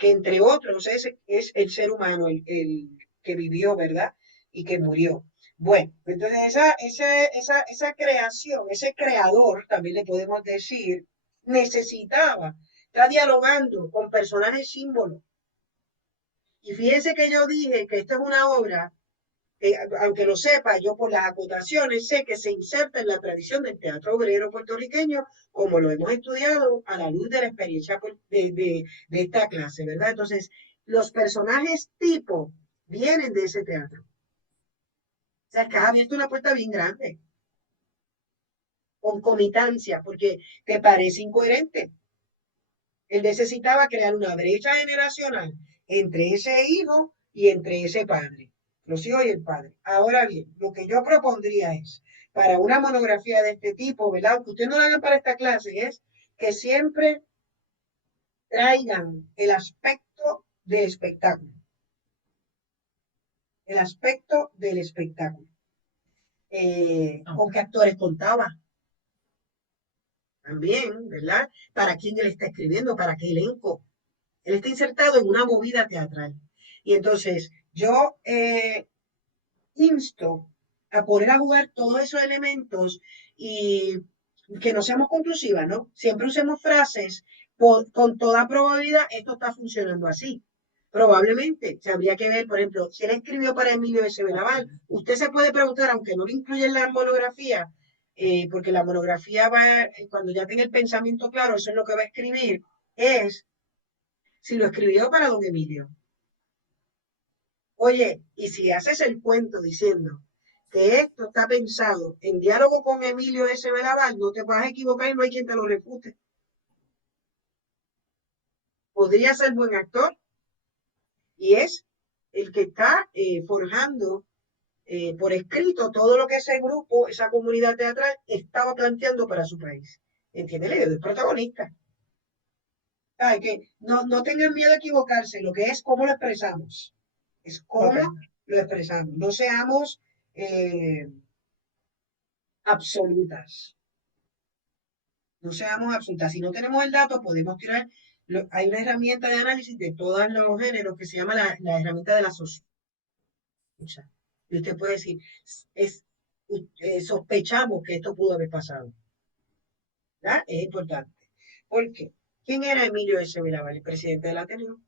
entre otros es el ser humano, el que vivió, ¿verdad? Y que murió. Bueno, entonces esa creación, ese creador, también le podemos decir, está dialogando con personajes símbolos. Y fíjense que yo dije que esto es una obra, aunque lo sepa, yo por las acotaciones sé que se inserta en la tradición del teatro obrero puertorriqueño, como lo hemos estudiado a la luz de la experiencia de esta clase, ¿verdad? Entonces, los personajes tipo vienen de ese teatro. O sea, que has abierto una puerta bien grande. concomitancia, porque te parece incoherente. Él necesitaba crear una brecha generacional entre ese hijo y entre ese padre, los hijos y el padre. Ahora bien, lo que yo propondría es, para una monografía de este tipo, ¿verdad? Aunque ustedes no la hagan para esta clase, es que siempre traigan el aspecto del espectáculo. El aspecto del espectáculo. ¿Con qué actores contaba? También, ¿verdad? ¿Para quién él está escribiendo? ¿Para qué elenco? Él está insertado en una movida teatral. Y entonces yo insto a poner a jugar todos esos elementos y que no seamos conclusivas, ¿no? Siempre usemos frases, con toda probabilidad esto está funcionando así. Probablemente se habría que ver, por ejemplo, si él escribió para Emilio S. Naval, usted se puede preguntar, aunque no lo incluya en la monografía, porque la monografía va, cuando ya tenga el pensamiento claro, eso es lo que va a escribir, es si lo escribió para don Emilio. Oye, y si haces el cuento diciendo que esto está pensado en diálogo con Emilio S. Naval, no te vas a equivocar y no hay quien te lo refute. Podría ser buen actor y es el que está forjando por escrito todo lo que ese grupo, esa comunidad teatral estaba planteando para su país. ¿Entiendes? El protagonista. Ay, que no tengan miedo a equivocarse, lo que es cómo lo expresamos. Es cómo lo expresamos. No seamos absolutas. No seamos absolutas. Si no tenemos el dato, podemos tirar. Hay una herramienta de análisis de todos los géneros que se llama la herramienta de la sospecha. Y usted puede decir, sospechamos que esto pudo haber pasado. ¿Verdad? Es importante. ¿Por qué? ¿Quién era Emilio S. Naval, el presidente del Ateneo?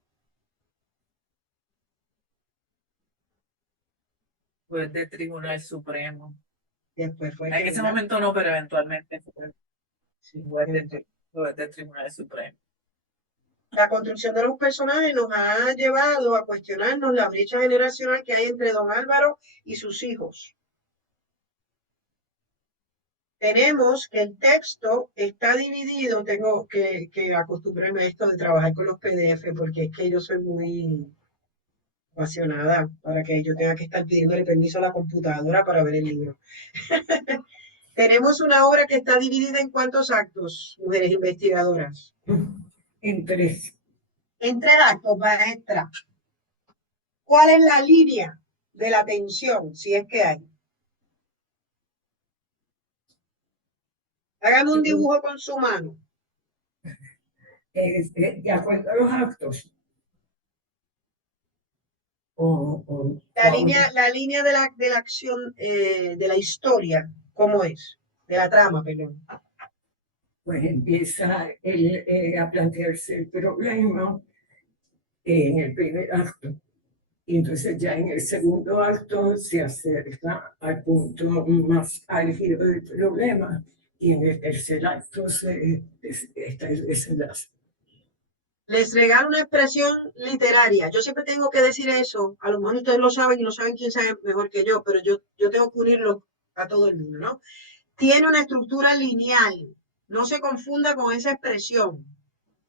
Juez del Tribunal Supremo. Después fue En que, ese ¿verdad? momento no, pero eventualmente fue Sí, juez del Tribunal Supremo. La construcción de los personajes nos ha llevado a cuestionarnos la brecha generacional que hay entre don Álvaro y sus hijos. Tenemos que el texto está dividido, tengo que acostumbrarme a esto de trabajar con los PDF porque es que yo soy muy apasionada para que yo tenga que estar pidiéndole permiso a la computadora para ver el libro. Tenemos una obra que está dividida en ¿cuántos actos, mujeres investigadoras? En 3. En 3 actos, maestra. ¿Cuál es la línea de la tensión, si es que hay? Hágame un dibujo con su mano. De acuerdo a los actos. La línea de la acción, de la historia, ¿cómo es? De la trama, perdón. Pues empieza él a plantearse el problema en el primer acto. Y entonces ya en el segundo acto se acerca al punto más álgido del problema. Y en el tercer acto está el desenlace. Les regalo una expresión literaria. Yo siempre tengo que decir eso. A lo mejor ustedes lo saben y lo saben quién sabe mejor que yo, pero yo tengo que unirlo a todo el mundo, ¿no? Tiene una estructura lineal. No se confunda con esa expresión,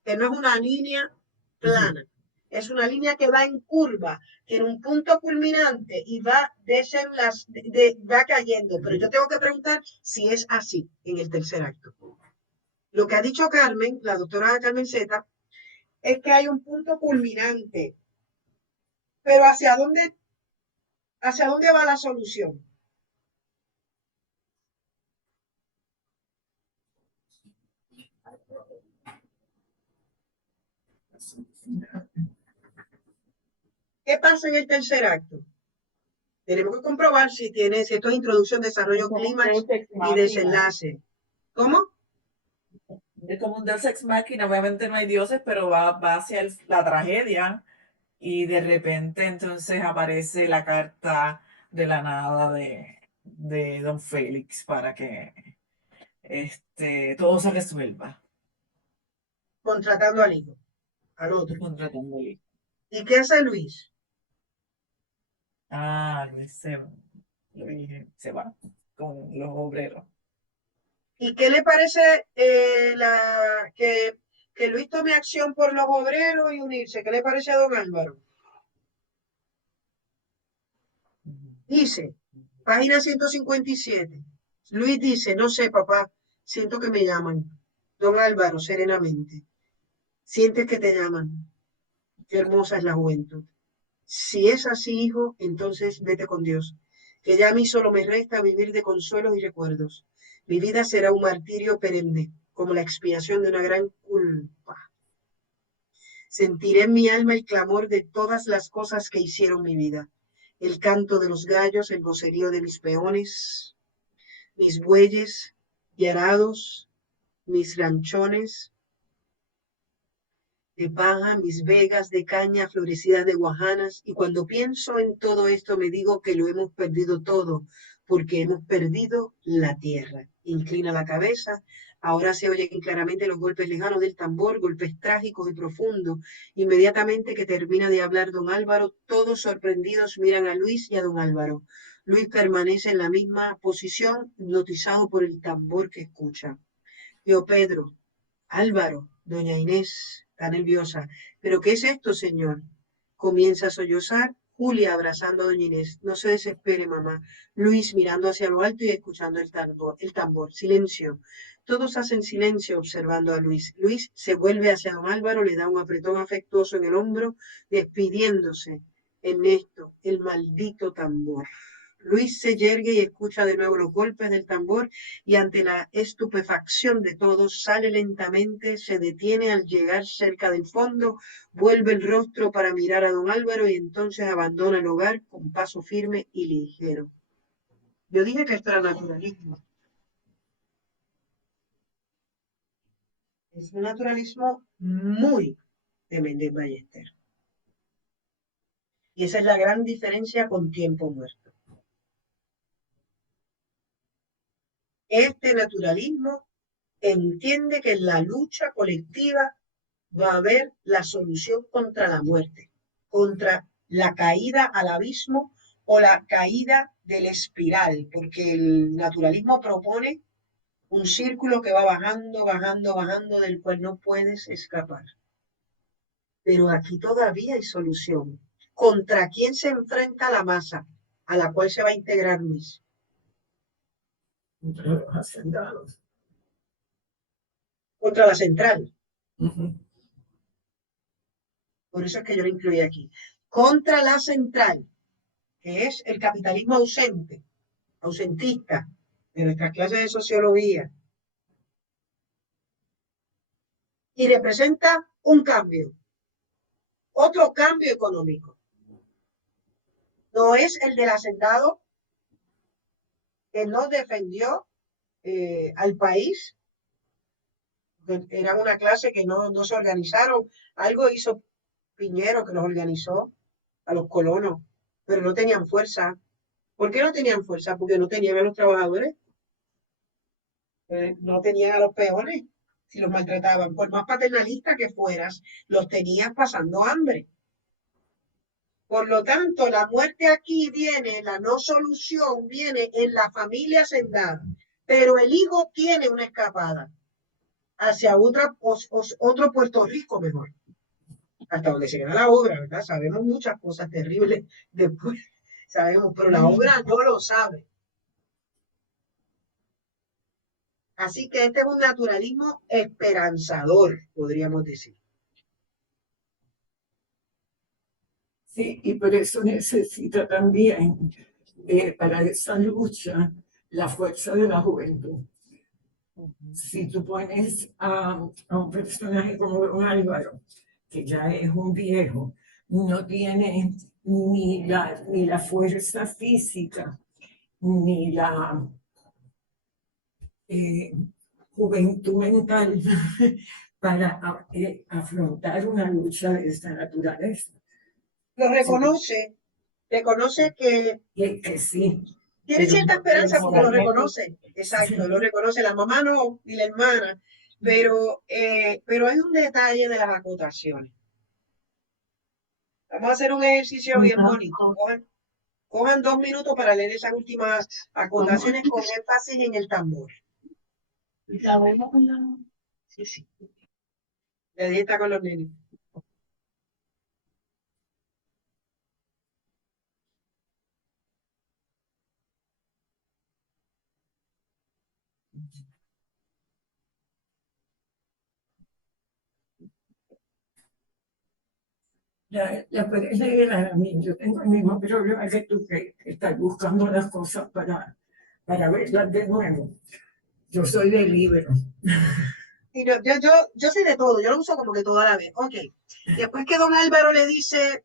que no es una línea plana. Es una línea que va en curva, tiene un punto culminante y va va cayendo. Pero yo tengo que preguntar si es así en el tercer acto. Lo que ha dicho Carmen, la doctora Carmen Zeta, es que hay un punto culminante. Pero hacia dónde va la solución? ¿Qué pasa en el tercer acto? Tenemos que comprobar si esto es introducción, desarrollo, clímax y desenlace. ¿Cómo? Es como un Deus Ex Machina, obviamente no hay dioses, pero va hacia la tragedia y de repente entonces aparece la carta de la nada de Don Félix para que todo se resuelva. Contratando al hijo, al otro. Contratándole. ¿Y qué hace Luis? Luis se va con los obreros. ¿Y qué le parece que Luis tome acción por los obreros y unirse? ¿Qué le parece a don Álvaro? Dice, página 157. Luis dice, no sé, papá, siento que me llaman. Don Álvaro, serenamente, sientes que te llaman. Qué hermosa es la juventud. Si es así, hijo, entonces vete con Dios, que ya a mí solo me resta vivir de consuelos y recuerdos. Mi vida será un martirio perenne, como la expiación de una gran culpa. Sentiré en mi alma el clamor de todas las cosas que hicieron mi vida. El canto de los gallos, el vocerío de mis peones, mis bueyes y arados, mis ranchones de paja, mis vegas de caña florecidas de guajanas, y cuando pienso en todo esto me digo que lo hemos perdido todo, porque hemos perdido la tierra. Inclina la cabeza, ahora se oyen claramente los golpes lejanos del tambor, golpes trágicos y profundos. Inmediatamente que termina de hablar don Álvaro, todos sorprendidos miran a Luis y a don Álvaro. Luis permanece en la misma posición, hipnotizado por el tambor que escucha. Yo, Pedro, Álvaro, doña Inés, está nerviosa. ¿Pero qué es esto, señor? Comienza a sollozar, Julia abrazando a doña Inés. No se desespere, mamá. Luis mirando hacia lo alto y escuchando el tambor. Silencio. Todos hacen silencio observando a Luis. Luis se vuelve hacia don Álvaro, le da un apretón afectuoso en el hombro, despidiéndose. Ernesto, el maldito tambor. Luis se yergue y escucha de nuevo los golpes del tambor y ante la estupefacción de todos sale lentamente, se detiene al llegar cerca del fondo, vuelve el rostro para mirar a don Álvaro y entonces abandona el hogar con paso firme y ligero. Yo dije que esto era naturalismo. Es un naturalismo muy de Méndez Ballester. Y esa es la gran diferencia con Tiempo Muerto. Este naturalismo entiende que en la lucha colectiva va a haber la solución contra la muerte, contra la caída al abismo o la caída del espiral, porque el naturalismo propone un círculo que va bajando, bajando, bajando, del cual no puedes escapar. Pero aquí todavía hay solución. ¿Contra quién se enfrenta la masa a la cual se va a integrar Luis? Entre los hacendados. Contra la central. Ujú. Por eso es que yo lo incluí aquí. Contra la central, que es el capitalismo ausente, ausentista, de nuestras clases de sociología. Y representa un cambio, otro cambio económico. No es el del hacendado que no defendió al país. Era una clase que no se organizaron. Algo hizo Piñero que los organizó a los colonos, pero no tenían fuerza. ¿Por qué no tenían fuerza? Porque no tenían a los trabajadores, no tenían a los peones. Si los maltrataban, por más paternalista que fueras, los tenías pasando hambre. Por lo tanto, la muerte aquí viene, la no solución viene en la familia hacendada, pero el hijo tiene una escapada hacia otro Puerto Rico mejor, hasta donde se queda la obra, ¿verdad? Sabemos muchas cosas terribles después, sabemos, pero la obra no lo sabe. Así que este es un naturalismo esperanzador, podríamos decir. Sí, y por eso necesita también, para esa lucha, la fuerza de la juventud. Si tú pones a un personaje como don Álvaro, que ya es un viejo, no tiene ni la fuerza física, ni la juventud mental para afrontar una lucha de esta naturaleza. Lo reconoce que Que sí. tiene Pero cierta esperanza porque lo moralmente, reconoce, exacto, sí. lo reconoce. La mamá no, ni la hermana, pero hay un detalle de las acotaciones. Vamos a hacer un ejercicio bien bonito. Cojan 2 minutos para leer esas últimas acotaciones con énfasis en el tambor. La vemos con la... Sí, sí. La dieta con los nenes. La puedes leer a mí. Yo tengo el mismo problema que tú, que estás buscando las cosas para verlas de nuevo. Yo soy de libro. Y yo sé de todo, yo lo uso como que toda la vez. Ok. Después que don Álvaro le dice,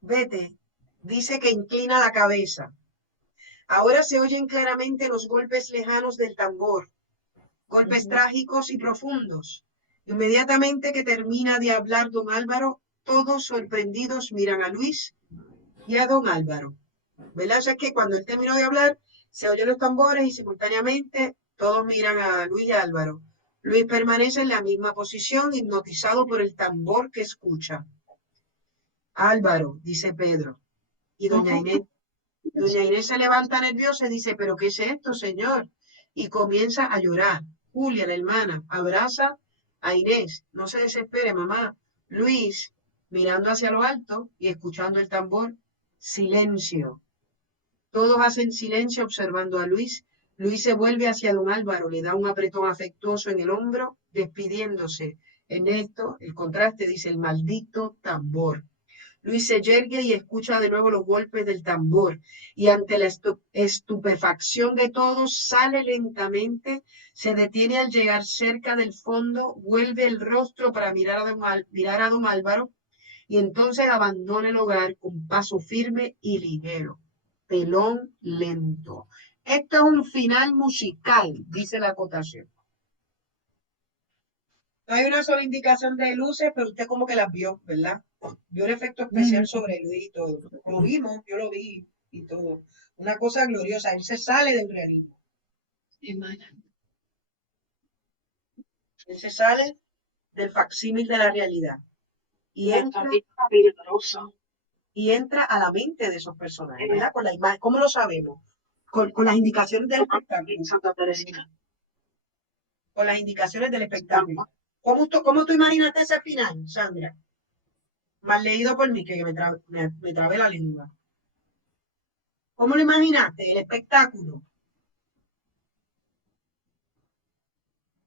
vete, dice que inclina la cabeza. Ahora se oyen claramente los golpes lejanos del tambor, golpes trágicos y profundos. Inmediatamente que termina de hablar don Álvaro, todos sorprendidos miran a Luis y a don Álvaro. ¿Verdad? O sea, es que cuando él terminó de hablar, se oyen los tambores y simultáneamente todos miran a Luis y a Álvaro. Luis permanece en la misma posición, hipnotizado por el tambor que escucha. Álvaro, dice Pedro. Y doña Inés se levanta nerviosa y dice, ¿pero qué es esto, señor? Y comienza a llorar. Julia, la hermana, abraza a Inés. No se desespere, mamá. Luis, mirando hacia lo alto y escuchando el tambor, silencio. Todos hacen silencio observando a Luis. Luis se vuelve hacia don Álvaro, le da un apretón afectuoso en el hombro, despidiéndose. En esto, el contraste dice el maldito tambor. Luis se yergue y escucha de nuevo los golpes del tambor y ante la estupefacción de todos sale lentamente, se detiene al llegar cerca del fondo, vuelve el rostro para mirar a don Álvaro y entonces abandona el hogar con paso firme y ligero, pelón lento. Esto es un final musical, dice la acotación. No hay una sola indicación de luces, pero usted como que las vio, ¿verdad? Vio el efecto especial sobre Luis y todo. Lo vimos, yo lo vi y todo. Una cosa gloriosa, él se sale del realismo. Él se sale del facsímil de la realidad. Y entra a la mente de esos personajes, ¿verdad? Con la imagen, ¿cómo lo sabemos? Con las indicaciones del espectáculo. Con las indicaciones del espectáculo. ¿Cómo tú imaginaste ese final, Sandra? Mal leído por mí, que me trabé la lengua. ¿Cómo lo imaginaste? El espectáculo.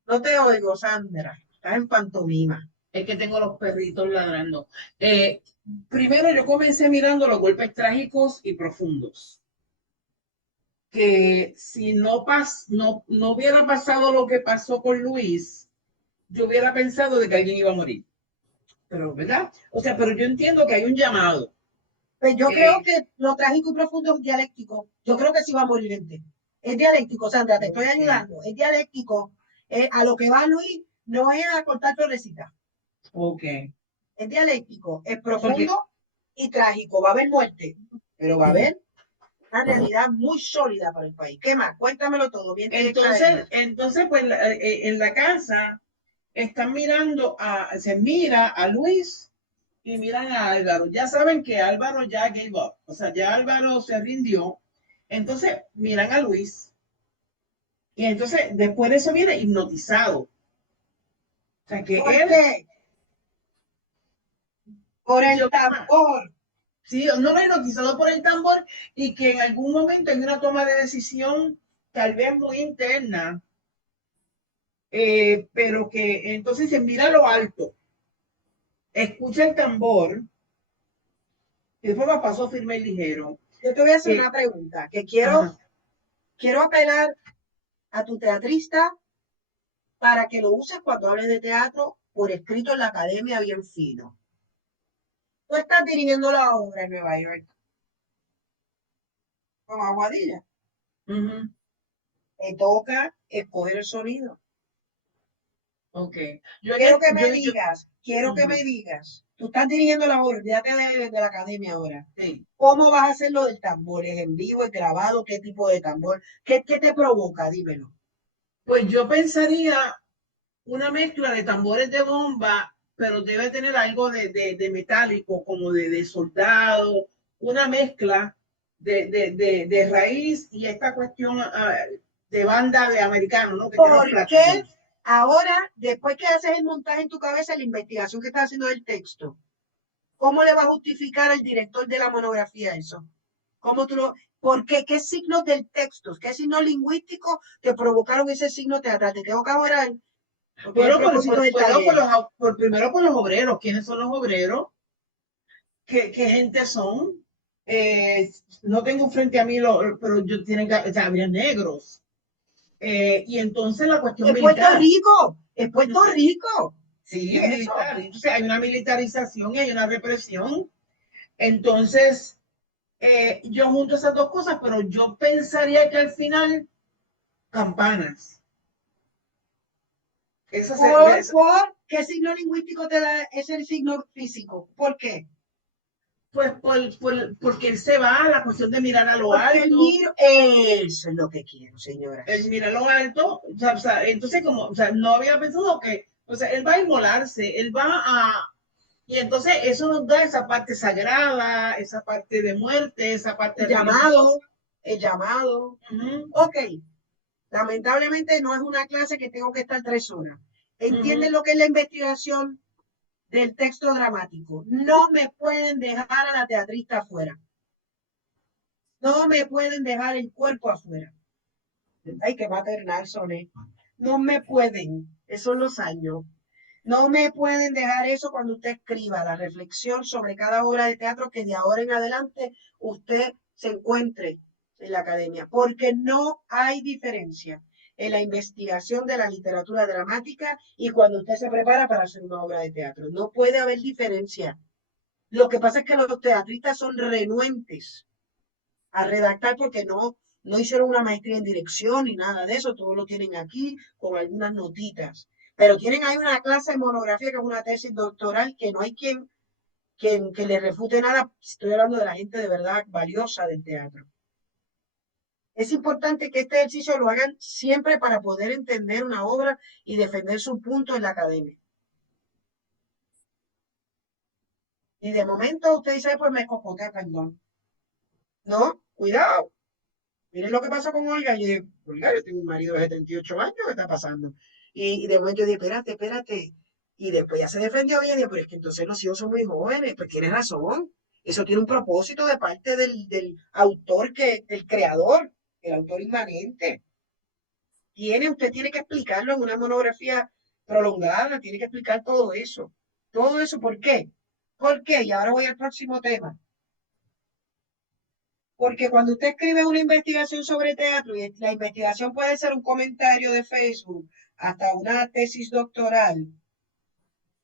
No te oigo, Sandra. Estás en pantomima. Es que tengo los perritos ladrando. Primero yo comencé mirando los golpes trágicos y profundos. Que si no hubiera pasado lo que pasó con Luis, yo hubiera pensado de que alguien iba a morir. Pero, ¿verdad? O sea, pero yo entiendo que hay un llamado. Pues yo creo que lo trágico y profundo es dialéctico. Yo creo que sí va a morir gente. Es dialéctico, Sandra, te estoy ayudando. Es dialéctico. A lo que va Luis no es a cortar florecita. Ok. Es dialéctico, es profundo y trágico. Va a haber muerte, pero va a haber una realidad muy sólida para el país. ¿Qué más? Cuéntamelo todo. Bien, entonces, pues en la casa están mirando se mira a Luis y miran a Álvaro. Ya saben que Álvaro ya gave up, o sea, ya Álvaro se rindió. Entonces miran a Luis y entonces después de eso viene hipnotizado. O sea, que ¿por qué? Por el tambor. Sí, no lo he hipnotizado por el tambor y que en algún momento en una toma de decisión, tal vez muy interna, pero que entonces se mira a lo alto, escucha el tambor y después va a paso firme y ligero. Yo te voy a hacer una pregunta que quiero apelar a tu teatrista para que lo uses cuando hables de teatro por escrito en la academia bien fino. Tú estás dirigiendo la obra en Nueva York con Aguadilla. Te toca escoger el sonido. Ok. Quiero que me digas, tú estás dirigiendo la obra, fíjate de la academia ahora. Sí. ¿Cómo vas a hacer lo del tambor? ¿Es en vivo, es grabado? ¿Qué tipo de tambor? ¿Qué te provoca? Dímelo. Pues yo pensaría una mezcla de tambores de bomba, pero debe tener algo de metálico, como de soldado, una mezcla de raíz y esta cuestión de banda de americano, ¿no? Que tiene los ¿Por platillos. qué ahora, después que haces el montaje en tu cabeza, la investigación que estás haciendo del texto, cómo le va a justificar al director de la monografía eso? ¿Cómo tú lo, ¿Por qué? ¿Qué signos del texto, qué signos lingüísticos te provocaron ese signo teatral? Te tengo que orar. Porque es el Bueno, propósito del taller. primero por los obreros. ¿Quiénes son los obreros? ¿Qué gente son? No tengo frente a mí, pero yo tienen que, o sea, había negros. Y entonces la cuestión Es Puerto militar. Rico, es Puerto Rico. Sí, ¿Qué es es eso? militar. Entonces hay una militarización y hay una represión. Entonces, yo junto esas dos cosas, pero yo pensaría que al final, campanas. Eso ¿Por qué signo lingüístico te da ese signo físico? ¿Por qué? pues porque él se va a la cuestión de mirar a lo Porque alto. eso es lo que quiero, señora. Él mira a lo alto, o sea, entonces como, o sea, no había pensado que, o sea, él va a inmolarse, él va a, y entonces eso nos da esa parte sagrada, esa parte de muerte, esa parte El llamado. Uh-huh. Ok, lamentablemente no es una clase que tengo que estar 3 horas. ¿Entienden lo que es la investigación del texto dramático? No me pueden dejar a la teatrista afuera. No me pueden dejar el cuerpo afuera. Ay, qué maternal soné. No me pueden. Esos son los años. No me pueden dejar eso cuando usted escriba la reflexión sobre cada obra de teatro que de ahora en adelante usted se encuentre en la academia, porque no hay diferencia en la investigación de la literatura dramática y cuando usted se prepara para hacer una obra de teatro. No puede haber diferencia. Lo que pasa es que los teatristas son renuentes a redactar porque no hicieron una maestría en dirección ni nada de eso, todo lo tienen aquí con algunas notitas. Pero tienen ahí una clase de monografía que es una tesis doctoral que no hay que le refute nada. Estoy hablando de la gente de verdad valiosa del teatro. Es importante que este ejercicio lo hagan siempre para poder entender una obra y defender su punto en la academia. Y de momento usted dice, pues me cocotea, perdón. No, cuidado. Miren lo que pasó con Olga. Yo dije, Olga, yo tengo un marido de 78 años, ¿qué está pasando? Y de momento yo dije, espérate. Y después ya se defendió bien, y dije, pero es que entonces los hijos son muy jóvenes, pues tienes razón. Eso tiene un propósito de parte del autor, del creador, el autor inmanente. Usted tiene que explicarlo en una monografía prolongada, tiene que explicar todo eso. Todo eso, ¿por qué? ¿Por qué? Y ahora voy al próximo tema. Porque cuando usted escribe una investigación sobre teatro, y la investigación puede ser un comentario de Facebook, hasta una tesis doctoral,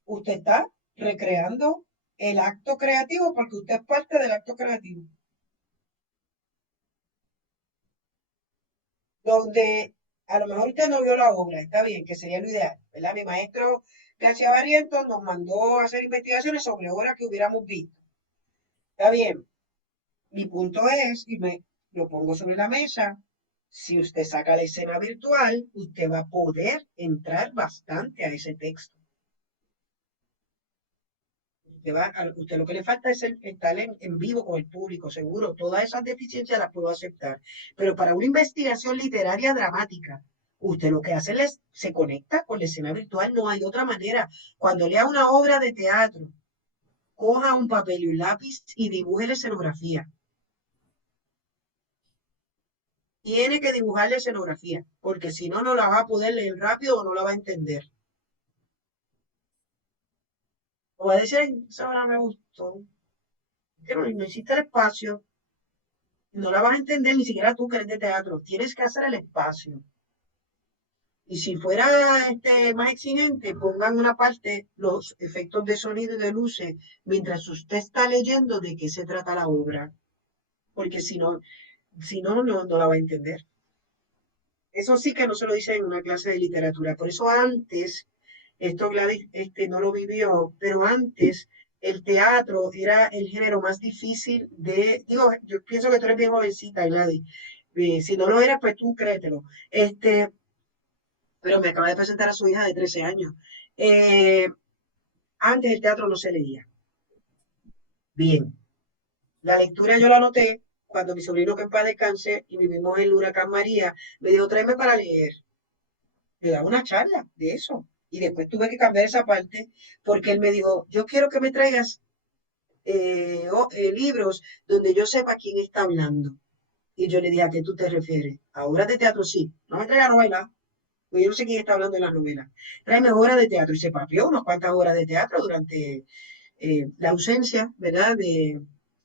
usted está recreando el acto creativo porque usted es parte del acto creativo. Donde a lo mejor usted no vio la obra, está bien, que sería lo ideal, ¿verdad? Mi maestro García Barrientos nos mandó a hacer investigaciones sobre obras que hubiéramos visto. Está bien. Mi punto es, y me lo pongo sobre la mesa, si usted saca la escena virtual, usted va a poder entrar bastante a ese texto. Usted lo que le falta es estar en vivo con el público, seguro. Todas esas deficiencias las puedo aceptar. Pero para una investigación literaria dramática, usted lo que hace es se conecta con la escena virtual, no hay otra manera. Cuando lea una obra de teatro, coja un papel y un lápiz y dibuje la escenografía. Tiene que dibujar la escenografía, porque si no, no la va a poder leer rápido o no la va a entender. O va a decir, esa obra me gustó, pero no hiciste el espacio, no la vas a entender ni siquiera tú que eres de teatro, tienes que hacer el espacio. Y si fuera más exigente, pongan una parte los efectos de sonido y de luces mientras usted está leyendo de qué se trata la obra, porque si no, no la va a entender. Eso sí que no se lo dice en una clase de literatura. Por eso antes, esto Gladys no lo vivió, pero antes el teatro era el género más difícil digo, yo pienso que tú eres bien jovencita, Gladys. Si no lo eras, pues tú créetelo. Pero me acaba de presentar a su hija de 13 años. Antes el teatro no se leía. Bien. La lectura yo la noté, cuando mi sobrino que en paz descanse y vivimos en el huracán María, me dijo, tráeme para leer. Le daba una charla de eso. Y después tuve que cambiar esa parte porque él me dijo, yo quiero que me traigas libros donde yo sepa quién está hablando. Y yo le dije, ¿a qué tú te refieres? A obras de teatro, sí. No me traiga novela, porque yo no sé quién está hablando en las novelas. Tráeme obras de teatro. Y se papió unas cuantas horas de teatro durante la ausencia, ¿verdad?, de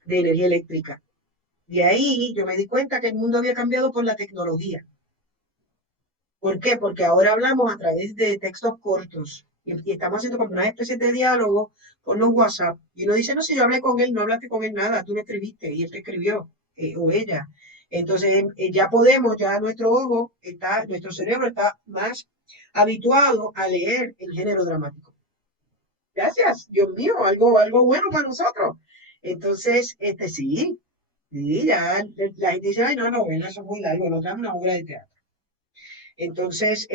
energía eléctrica. De ahí yo me di cuenta que el mundo había cambiado por la tecnología. ¿Por qué? Porque ahora hablamos a través de textos cortos y estamos haciendo como una especie de diálogo con los WhatsApp. Y uno dice, no, si yo hablé con él, no hablaste con él nada, tú le escribiste y él te escribió, o ella. Entonces ya podemos, ya nuestro ojo está, nuestro cerebro está más habituado a leer el género dramático. Gracias, Dios mío, algo bueno para nosotros. Entonces, sí, ya la gente dice, ay, no, novela, eso es muy largo, no dame una obra de teatro. Entonces,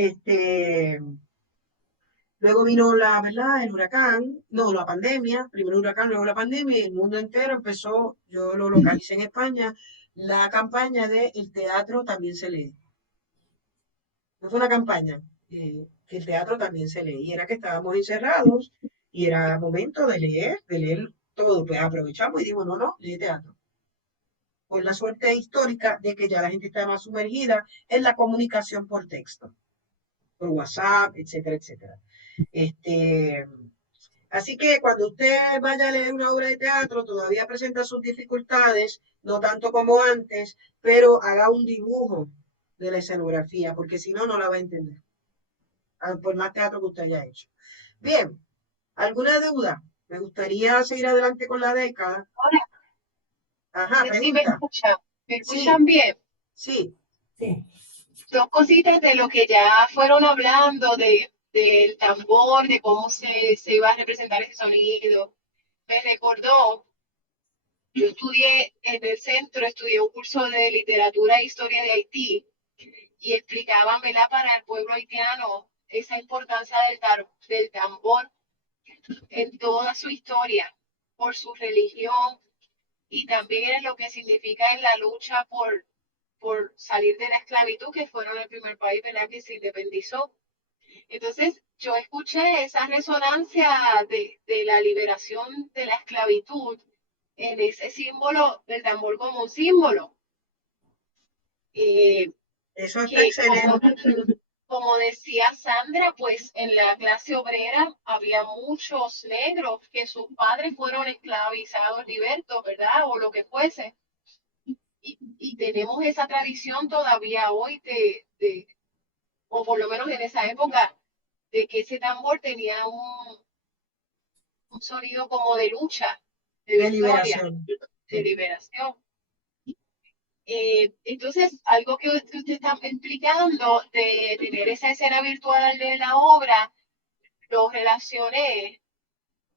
luego vino la, ¿verdad? El huracán, no, la pandemia, primero el huracán, luego la pandemia, y el mundo entero empezó, yo lo localicé en España, la campaña de el teatro también se lee. No fue una campaña, que el teatro también se lee, y era que estábamos encerrados, y era momento de leer todo, pues aprovechamos y dijimos, no, no, lee teatro. Pues la suerte histórica de que ya la gente está más sumergida en la comunicación por texto, por WhatsApp, etcétera, etcétera. Así que cuando usted vaya a leer una obra de teatro, todavía presenta sus dificultades, no tanto como antes, pero haga un dibujo de la escenografía, porque si no, no la va a entender, por más teatro que usted haya hecho. Bien, ¿alguna duda? Me gustaría seguir adelante con la década. Ahora, Ajá, a ver si me pregunta. escuchan. ¿Me Sí, escuchan bien? sí. Sí. Dos cositas de lo que ya fueron hablando del tambor, de cómo se iba a representar ese sonido. Me recordó, yo estudié en el centro, estudié un curso de literatura e historia de Haití y explicaban, ¿verdad?, para el pueblo haitiano esa importancia del tambor en toda su historia, por su religión y también en lo que significa en la lucha por salir de la esclavitud, que fueron el primer país, ¿verdad?, que se independizó. Entonces, yo escuché esa resonancia de la liberación de la esclavitud en ese símbolo del tambor como un símbolo. Eso está Que excelente. como decía Sandra, pues en la clase obrera había muchos negros que sus padres fueron esclavizados, libertos, ¿verdad? O lo que fuese. Y tenemos esa tradición todavía hoy o por lo menos en esa época, de que ese tambor tenía un sonido como de lucha, de De victoria, liberación. de liberación. Entonces, algo que usted está explicando de tener esa escena virtual de la obra, lo relacioné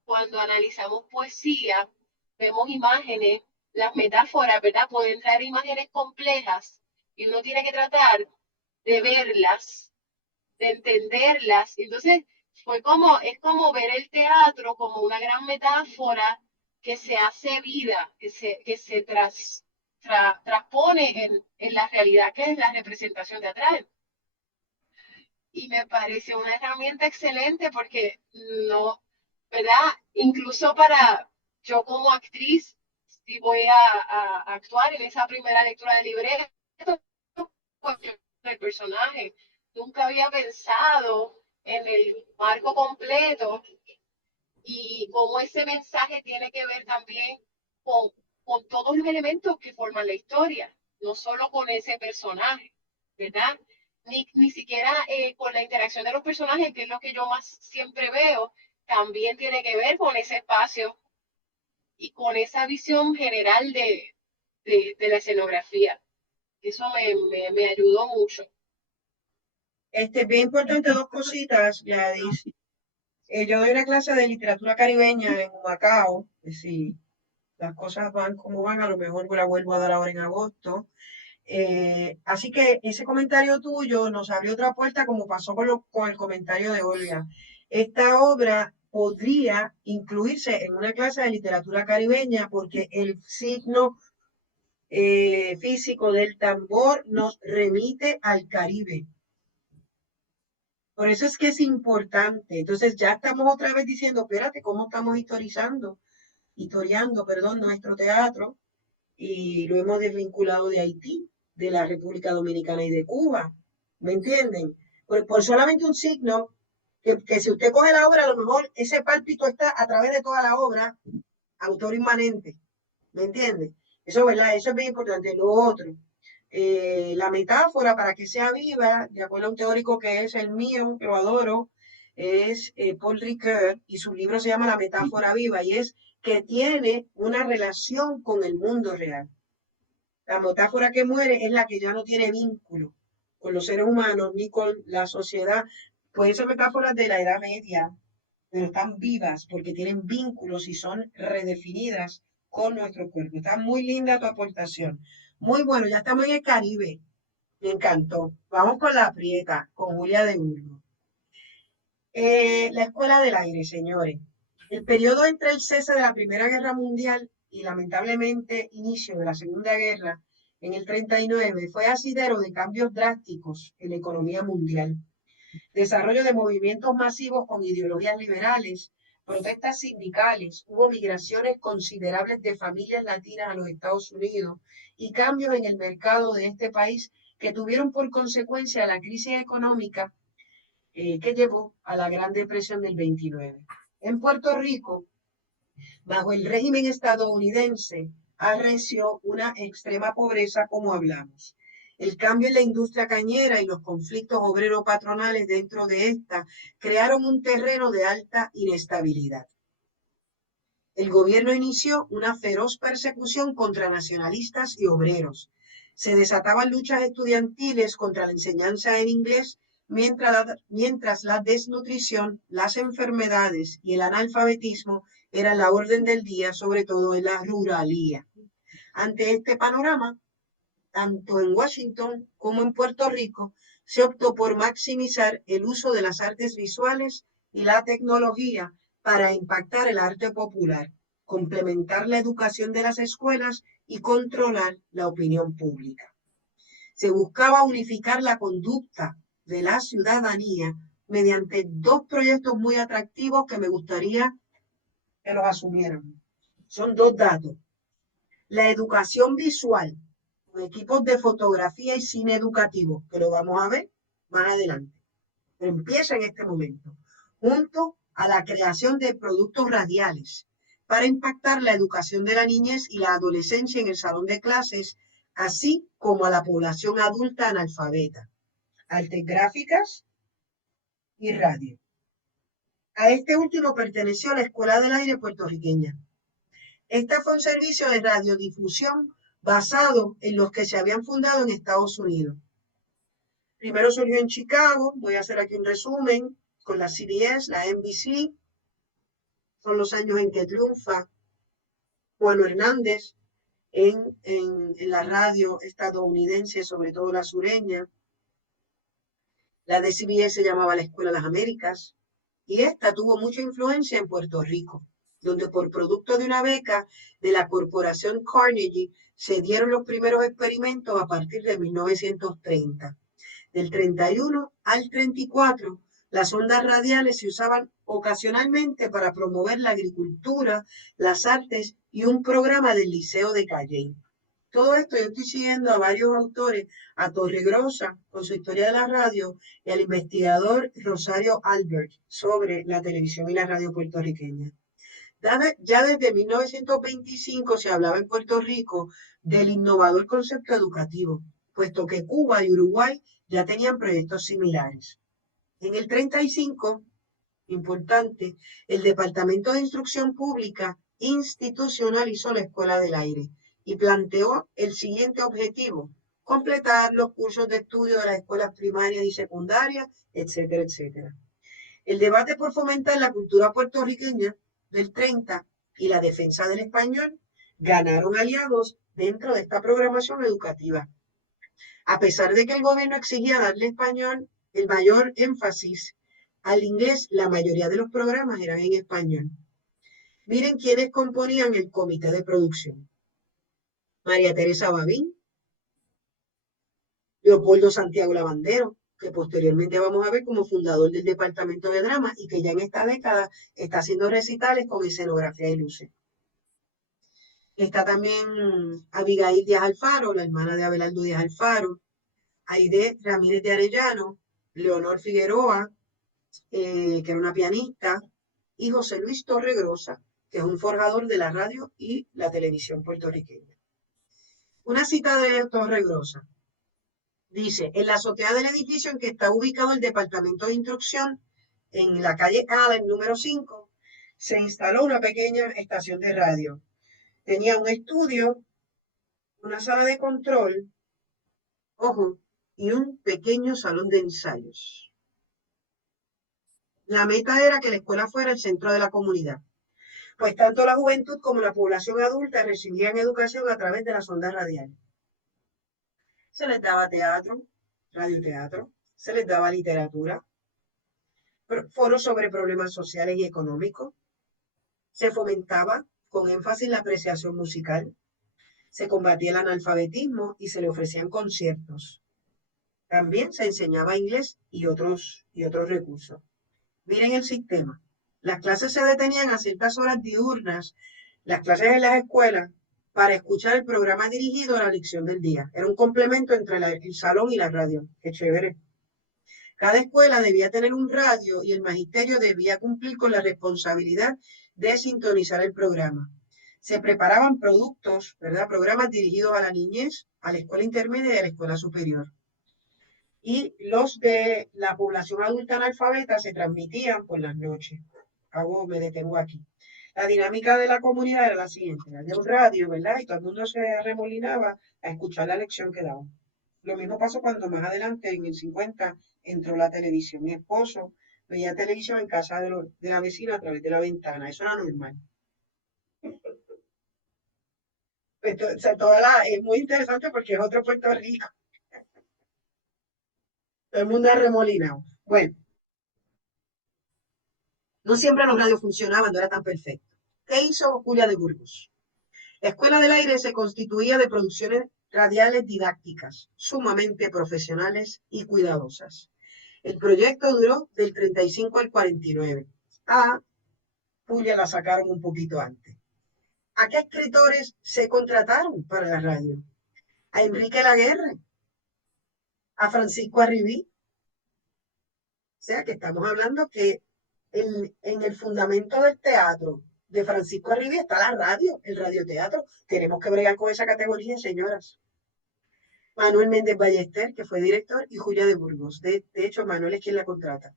cuando analizamos poesía, vemos imágenes, las metáforas, ¿verdad? Pueden traer imágenes complejas y uno tiene que tratar de verlas, de entenderlas. Entonces, es como ver el teatro como una gran metáfora que se hace vida, que se transpone en la realidad que es la representación teatral. Y me pareció una herramienta excelente porque no, ¿verdad? Incluso para yo como actriz, si voy a actuar en esa primera lectura del libreto, pues, el personaje, nunca había pensado en el marco completo y cómo ese mensaje tiene que ver también con todos los elementos que forman la historia, no solo con ese personaje, ¿verdad? Ni siquiera con la interacción de los personajes, que es lo que yo más siempre veo, también tiene que ver con ese espacio y con esa visión general de la escenografía. Eso me ayudó mucho. Bien importante, dos cositas, Gladys. Yo doy una clase de literatura caribeña en Macao. Si las cosas van como van, a lo mejor la vuelvo a dar ahora en agosto. Así que ese comentario tuyo nos abrió otra puerta, como pasó con el comentario de Olga. Esta obra podría incluirse en una clase de literatura caribeña porque el signo físico del tambor nos remite al Caribe. Por eso es que es importante. Entonces ya estamos otra vez diciendo, espérate, ¿cómo estamos historiando, nuestro teatro? Y lo hemos desvinculado de Haití, de la República Dominicana y de Cuba. ¿Me entienden? Por solamente un signo, que si usted coge la obra, a lo mejor ese pálpito está a través de toda la obra, autor inmanente. ¿Me entiende? Eso, ¿verdad? Eso es bien importante. Lo otro, la metáfora para que sea viva, de acuerdo a un teórico que es el mío, que lo adoro, es Paul Ricoeur, y su libro se llama La metáfora viva, y es que tiene una relación con el mundo real. La metáfora que muere es la que ya no tiene vínculo con los seres humanos ni con la sociedad. Pueden ser metáforas de la Edad Media, pero están vivas porque tienen vínculos y son redefinidas con nuestro cuerpo. Está muy linda tu aportación. Muy bueno, ya estamos en el Caribe. Me encantó. Vamos con la Prieta, con Julia de Burgos. La Escuela del Aire, señores. El periodo entre el cese de la Primera Guerra Mundial y lamentablemente inicio de la Segunda Guerra en el 39 fue asidero de cambios drásticos en la economía mundial. Desarrollo de movimientos masivos con ideologías liberales, protestas sindicales, hubo migraciones considerables de familias latinas a los Estados Unidos y cambios en el mercado de este país que tuvieron por consecuencia la crisis económica que llevó a la Gran Depresión del 29. En Puerto Rico, bajo el régimen estadounidense, arreció una extrema pobreza, como hablamos. El cambio en la industria cañera y los conflictos obrero-patronales dentro de esta crearon un terreno de alta inestabilidad. El gobierno inició una feroz persecución contra nacionalistas y obreros. Se desataban luchas estudiantiles contra la enseñanza en inglés, mientras la desnutrición, las enfermedades y el analfabetismo eran la orden del día, sobre todo en la ruralía. Ante este panorama, tanto en Washington como en Puerto Rico, se optó por maximizar el uso de las artes visuales y la tecnología para impactar el arte popular, complementar la educación de las escuelas y controlar la opinión pública. Se buscaba unificar la conducta de la ciudadanía mediante dos proyectos muy atractivos que me gustaría que los asumieran. Son dos datos. La educación visual, con equipos de fotografía y cine educativo, que lo vamos a ver más adelante. Pero empieza en este momento, junto a la creación de productos radiales para impactar la educación de la niñez y la adolescencia en el salón de clases, así como a la población adulta analfabeta, artes gráficas y radio. A este último perteneció la Escuela del Aire puertorriqueña. Este fue un servicio de radiodifusión basado en los que se habían fundado en Estados Unidos. Primero surgió en Chicago, voy a hacer aquí un resumen, con la CBS, la NBC. Son los años en que triunfa Juan Hernández en la radio estadounidense, sobre todo la sureña. La de CBS se llamaba la Escuela de las Américas, y esta tuvo mucha influencia en Puerto Rico, donde por producto de una beca de la corporación Carnegie se dieron los primeros experimentos a partir de 1930. Del 31 al 34, las ondas radiales se usaban ocasionalmente para promover la agricultura, las artes y un programa del Liceo de Calley. Todo esto yo estoy siguiendo a varios autores, a Torregrosa con su historia de la radio y al investigador Rosario Albert sobre la televisión y la radio puertorriqueña. Ya desde 1925 se hablaba en Puerto Rico del innovador concepto educativo, puesto que Cuba y Uruguay ya tenían proyectos similares. En el 35, importante, el Departamento de Instrucción Pública institucionalizó la Escuela del Aire y planteó el siguiente objetivo: completar los cursos de estudio de las escuelas primarias y secundarias, etcétera, etcétera. El debate por fomentar la cultura puertorriqueña del 30 y la defensa del español ganaron aliados dentro de esta programación educativa. A pesar de que el gobierno exigía darle español el mayor énfasis al inglés, la mayoría de los programas eran en español. Miren quiénes componían el comité de producción. María Teresa Babín, Leopoldo Santiago Lavandero, que posteriormente vamos a ver como fundador del Departamento de Drama y que ya en esta década está haciendo recitales con escenografía y luces. Está también Abigail Díaz Alfaro, la hermana de Abelardo Díaz Alfaro, Aide Ramírez de Arellano, Leonor Figueroa, que era una pianista, y José Luis Torregrosa, que es un forjador de la radio y la televisión puertorriqueña. Una cita de Torregrosa. Dice, en la azotea del edificio en que está ubicado el Departamento de Instrucción, en la calle Allen número 5, se instaló una pequeña estación de radio. Tenía un estudio, una sala de control, ojo, y un pequeño salón de ensayos. La meta era que la escuela fuera el centro de la comunidad, pues tanto la juventud como la población adulta recibían educación a través de las ondas radiales. Se les daba teatro, radioteatro, se les daba literatura, foros sobre problemas sociales y económicos, se fomentaba con énfasis la apreciación musical, se combatía el analfabetismo y se le ofrecían conciertos. También se enseñaba inglés y otros recursos. Miren el sistema. Las clases se detenían a ciertas horas diurnas, las clases en las escuelas, para escuchar el programa dirigido a la lección del día. Era un complemento entre el salón y la radio. Qué chévere. Cada escuela debía tener un radio y el magisterio debía cumplir con la responsabilidad de sintonizar el programa. Se preparaban productos, ¿verdad? Programas dirigidos a la niñez, a la escuela intermedia y a la escuela superior. Y los de la población adulta analfabeta se transmitían por las noches. Me detengo aquí. La dinámica de la comunidad era la siguiente: había un radio, ¿verdad? Y todo el mundo se arremolinaba a escuchar la lección que daban. Lo mismo pasó cuando más adelante, en el 50, entró la televisión. Mi esposo veía televisión en casa de la vecina a través de la ventana. Eso era normal. Esto, o sea, es muy interesante porque es otro Puerto Rico. Todo el mundo arremolinado. Bueno, no siempre los radios funcionaban, no era tan perfecto. ¿Qué hizo Julia de Burgos? La Escuela del Aire se constituía de producciones radiales didácticas, sumamente profesionales y cuidadosas. El proyecto duró del 35 al 49. A Julia la sacaron un poquito antes. ¿A qué escritores se contrataron para la radio? A Enrique Laguerre, a Francisco Arribí. O sea que estamos hablando que en el fundamento del teatro de Francisco Arribí está la radio, el radioteatro. Tenemos que bregar con esa categoría, señoras. Manuel Méndez Ballester, que fue director, y Julia de Burgos. De hecho, Manuel es quien la contrata.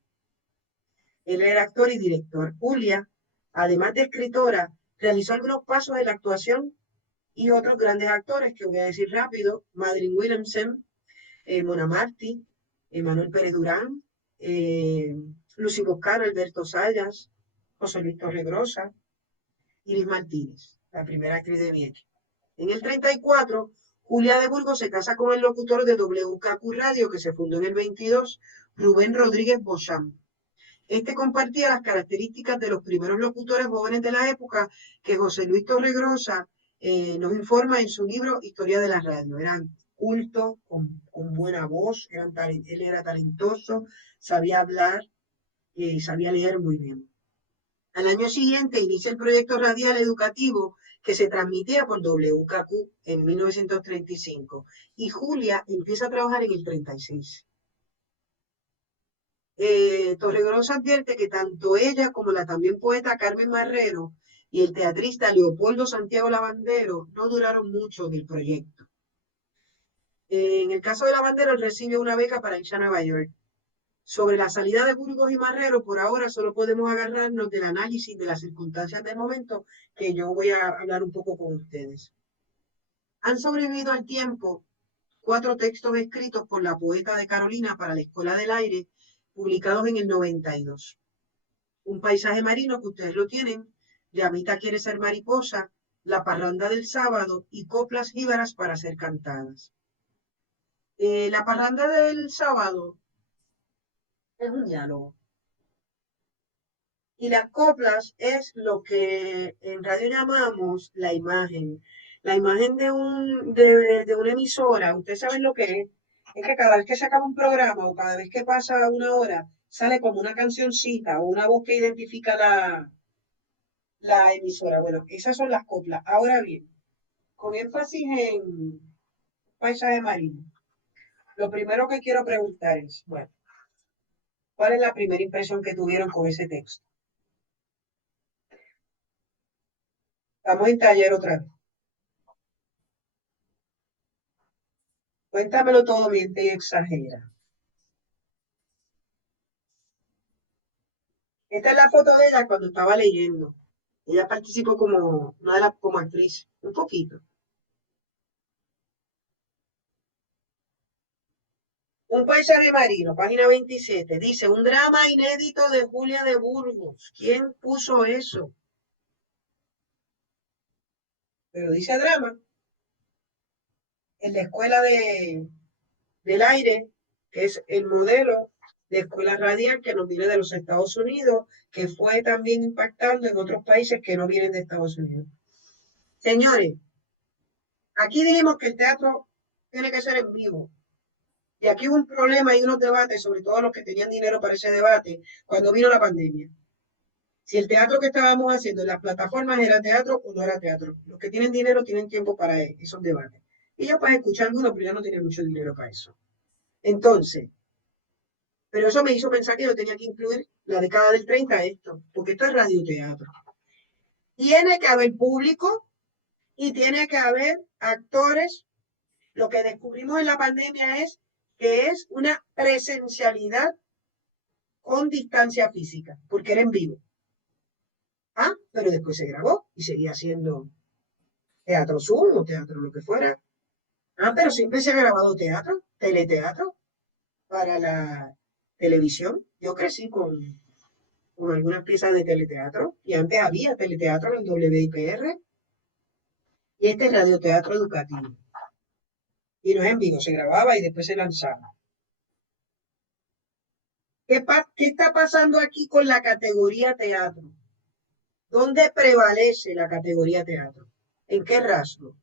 Él era actor y director. Julia, además de escritora, realizó algunos pasos en la actuación y otros grandes actores que voy a decir rápido: Madeleine Williamson, Mona Martí, Manuel Pérez Durán, Lucy Boscano, Alberto Sayas, José Luis Torregrosa, Iris Martínez, la primera actriz de Vieques. En el 34, Julia de Burgos se casa con el locutor de WKQ Radio, que se fundó en el 22, Rubén Rodríguez Bocham. Este compartía las características de los primeros locutores jóvenes de la época que José Luis Torregrosa nos informa en su libro Historia de la Radio. Eran cultos, con buena voz, él era talentoso, sabía hablar y sabía leer muy bien. Al año siguiente inicia el proyecto radial educativo que se transmitía por WKQ en 1935 y Julia empieza a trabajar en el 36. Torregrosa advierte que tanto ella como la también poeta Carmen Marrero y el teatrista Leopoldo Santiago Lavandero no duraron mucho en el proyecto. En el caso de Lavandero, él recibe una beca para irse a Nueva York. Sobre la salida de Burgos y Marrero, por ahora solo podemos agarrarnos del análisis de las circunstancias del momento, que yo voy a hablar un poco con ustedes. Han sobrevivido al tiempo 4 textos escritos por la poeta de Carolina para la Escuela del Aire, publicados en el 92. Un paisaje marino, que ustedes lo tienen, Llamita quiere ser mariposa, La parranda del sábado y Coplas jíbaras para ser cantadas. La parranda del sábado es un diálogo. Y las coplas es lo que en radio llamamos la imagen. La imagen de una emisora, ustedes saben lo que es que cada vez que se acaba un programa o cada vez que pasa una hora, sale como una cancioncita o una voz que identifica la emisora. Bueno, esas son las coplas. Ahora bien, con énfasis en paisaje marino, lo primero que quiero preguntar es, bueno, ¿cuál es la primera impresión que tuvieron con ese texto? Estamos en taller otra vez. Cuéntamelo todo, miente y exagera. Esta es la foto de ella cuando estaba leyendo. Ella participó como una de las como actriz, un poquito. Un paisaje marino, página 27, dice, un drama inédito de Julia de Burgos. ¿Quién puso eso? Pero dice drama. En la escuela del aire, que es el modelo de escuela radial que nos viene de los Estados Unidos, que fue también impactando en otros países que no vienen de Estados Unidos. Señores, aquí dijimos que el teatro tiene que ser en vivo. Y aquí hubo un problema y unos debates, sobre todo los que tenían dinero para ese debate, cuando vino la pandemia. Si el teatro que estábamos haciendo en las plataformas era teatro o no era teatro. Los que tienen dinero tienen tiempo para esos debates. Y yo pues escuchando uno, pero yo no tenía mucho dinero para eso. Entonces, pero eso me hizo pensar que yo tenía que incluir la década del 30 a esto, porque esto es radioteatro. Tiene que haber público y tiene que haber actores. Lo que descubrimos en la pandemia es que es una presencialidad con distancia física, porque era en vivo. Ah, pero después se grabó y seguía siendo teatro Zoom o teatro lo que fuera. Ah, pero siempre se ha grabado teatro, teleteatro, para la televisión. Yo crecí con algunas piezas de teleteatro y antes había teleteatro en WIPR y este es radioteatro educativo. Y no es en vivo, se grababa y después se lanzaba. ¿Qué está pasando aquí con la categoría teatro? ¿Dónde prevalece la categoría teatro? ¿En qué rasgo?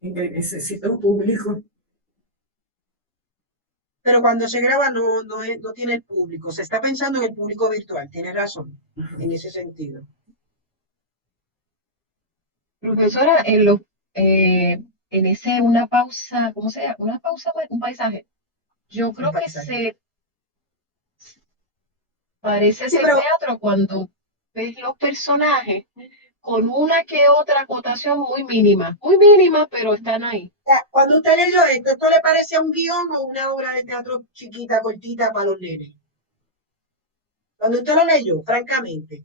En que necesita un público. Pero cuando se graba no tiene el público. Se está pensando en el público virtual. Tiene razón en ese sentido. Profesora, en ese una pausa, ¿cómo se llama? Una pausa, un paisaje. Yo creo que se parece Sí, ser pero teatro cuando ves los personajes con una que otra acotación muy mínima, pero están ahí. cuando usted leyó ¿esto le parecía un guión o una obra de teatro chiquita, cortita para los nenes? Cuando usted lo leyó, francamente.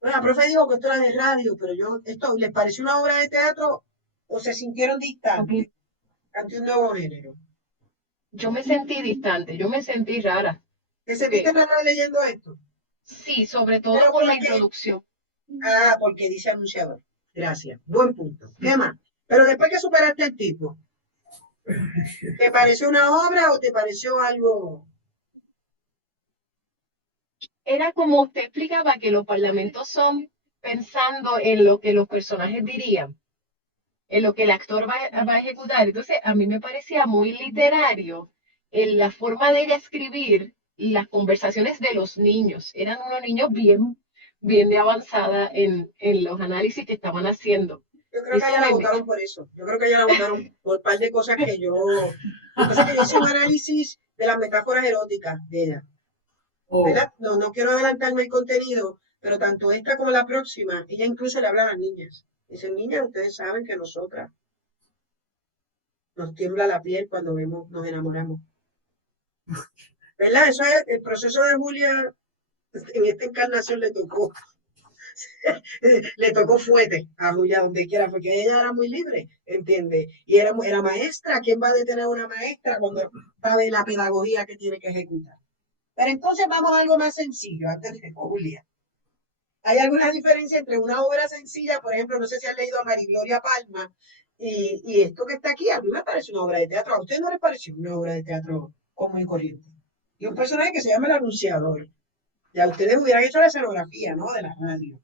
Bueno, la profe dijo que esto era de radio, pero ¿esto les pareció una obra de teatro o se sintieron distantes ante un nuevo género? Yo me sentí distante, yo me sentí rara. ¿Te sentiste rara leyendo esto? Sí, sobre todo Pero por la porque, introducción. porque dice anunciador. Gracias. Buen punto. ¿Qué más? Pero después que superaste el tipo, ¿te pareció una obra o te pareció algo? Era como usted explicaba que los parlamentos son pensando en lo que los personajes dirían, en lo que el actor va a ejecutar. Entonces, a mí me parecía muy literario en la forma de ella escribir las conversaciones de los niños. Eran unos niños bien de avanzada en los análisis que estaban haciendo. Yo creo que a Eso ella la me, votaron por eso. Yo creo que a ella la votaron por un par de cosas que yo. Lo que pasa es que yo hice un análisis de las metáforas eróticas de ella. ¿Verdad? No quiero adelantarme el contenido, pero tanto esta como la próxima, ella incluso le habla a las niñas. Dicen, niñas, ustedes saben que nosotras nos tiembla la piel cuando nos enamoramos. ¿Verdad? Eso es el proceso de Julia, en esta encarnación le tocó fuerte a Julia donde quiera, porque ella era muy libre, ¿entiendes? Y era maestra. ¿Quién va a detener a una maestra cuando sabe la pedagogía que tiene que ejecutar? Pero entonces vamos a algo más sencillo, antes de Julia. ¿Hay alguna diferencia entre una obra sencilla, por ejemplo, no sé si han leído a Marigloria Palma, y esto que está aquí? A mí me parece una obra de teatro. ¿A usted no le pareció una obra de teatro común y corriente? Y un personaje que se llama El Anunciador. Ya ustedes hubieran hecho la escenografía, ¿no? De la radio.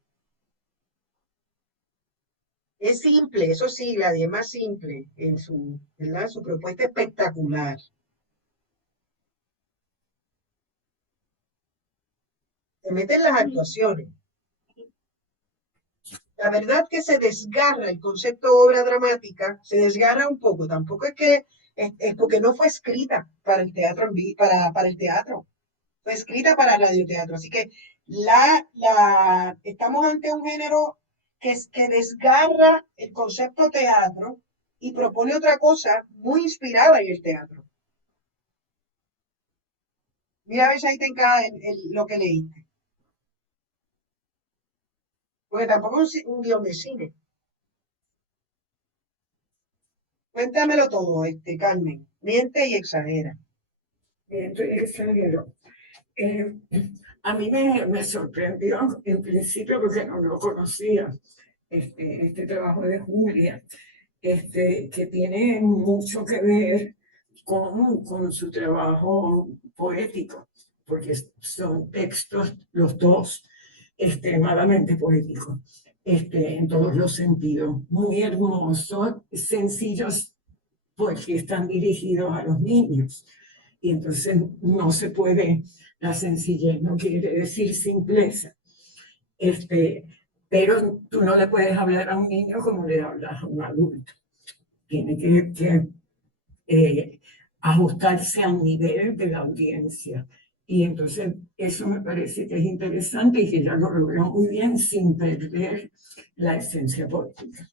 Es simple, eso sí, la es más simple en su, ¿verdad? Su propuesta espectacular. Se meten las actuaciones. La verdad que se desgarra el concepto obra dramática, se desgarra un poco, tampoco es que es porque no fue escrita para el teatro para el teatro, fue escrita para radioteatro. Así que estamos ante un género que desgarra el concepto teatro y propone otra cosa muy inspirada en el teatro. Mira a ver si ahí te encaja lo que leíste. Porque tampoco es un guión de cine. Cuéntamelo todo, Carmen. Miente y exagera. Entonces, exagero. Eh, a mí me sorprendió en principio porque no lo conocía, este trabajo de Julia, que tiene mucho que ver con su trabajo poético, porque son textos los dos extremadamente poéticos, en todos los sentidos, muy hermosos, sencillos, porque están dirigidos a los niños. Y entonces no se puede, la sencillez no quiere decir simpleza. Pero tú no le puedes hablar a un niño como le hablas a un adulto. Tiene que ajustarse al nivel de la audiencia. Y entonces eso me parece que es interesante y que ya lo logró muy bien sin perder la esencia poética.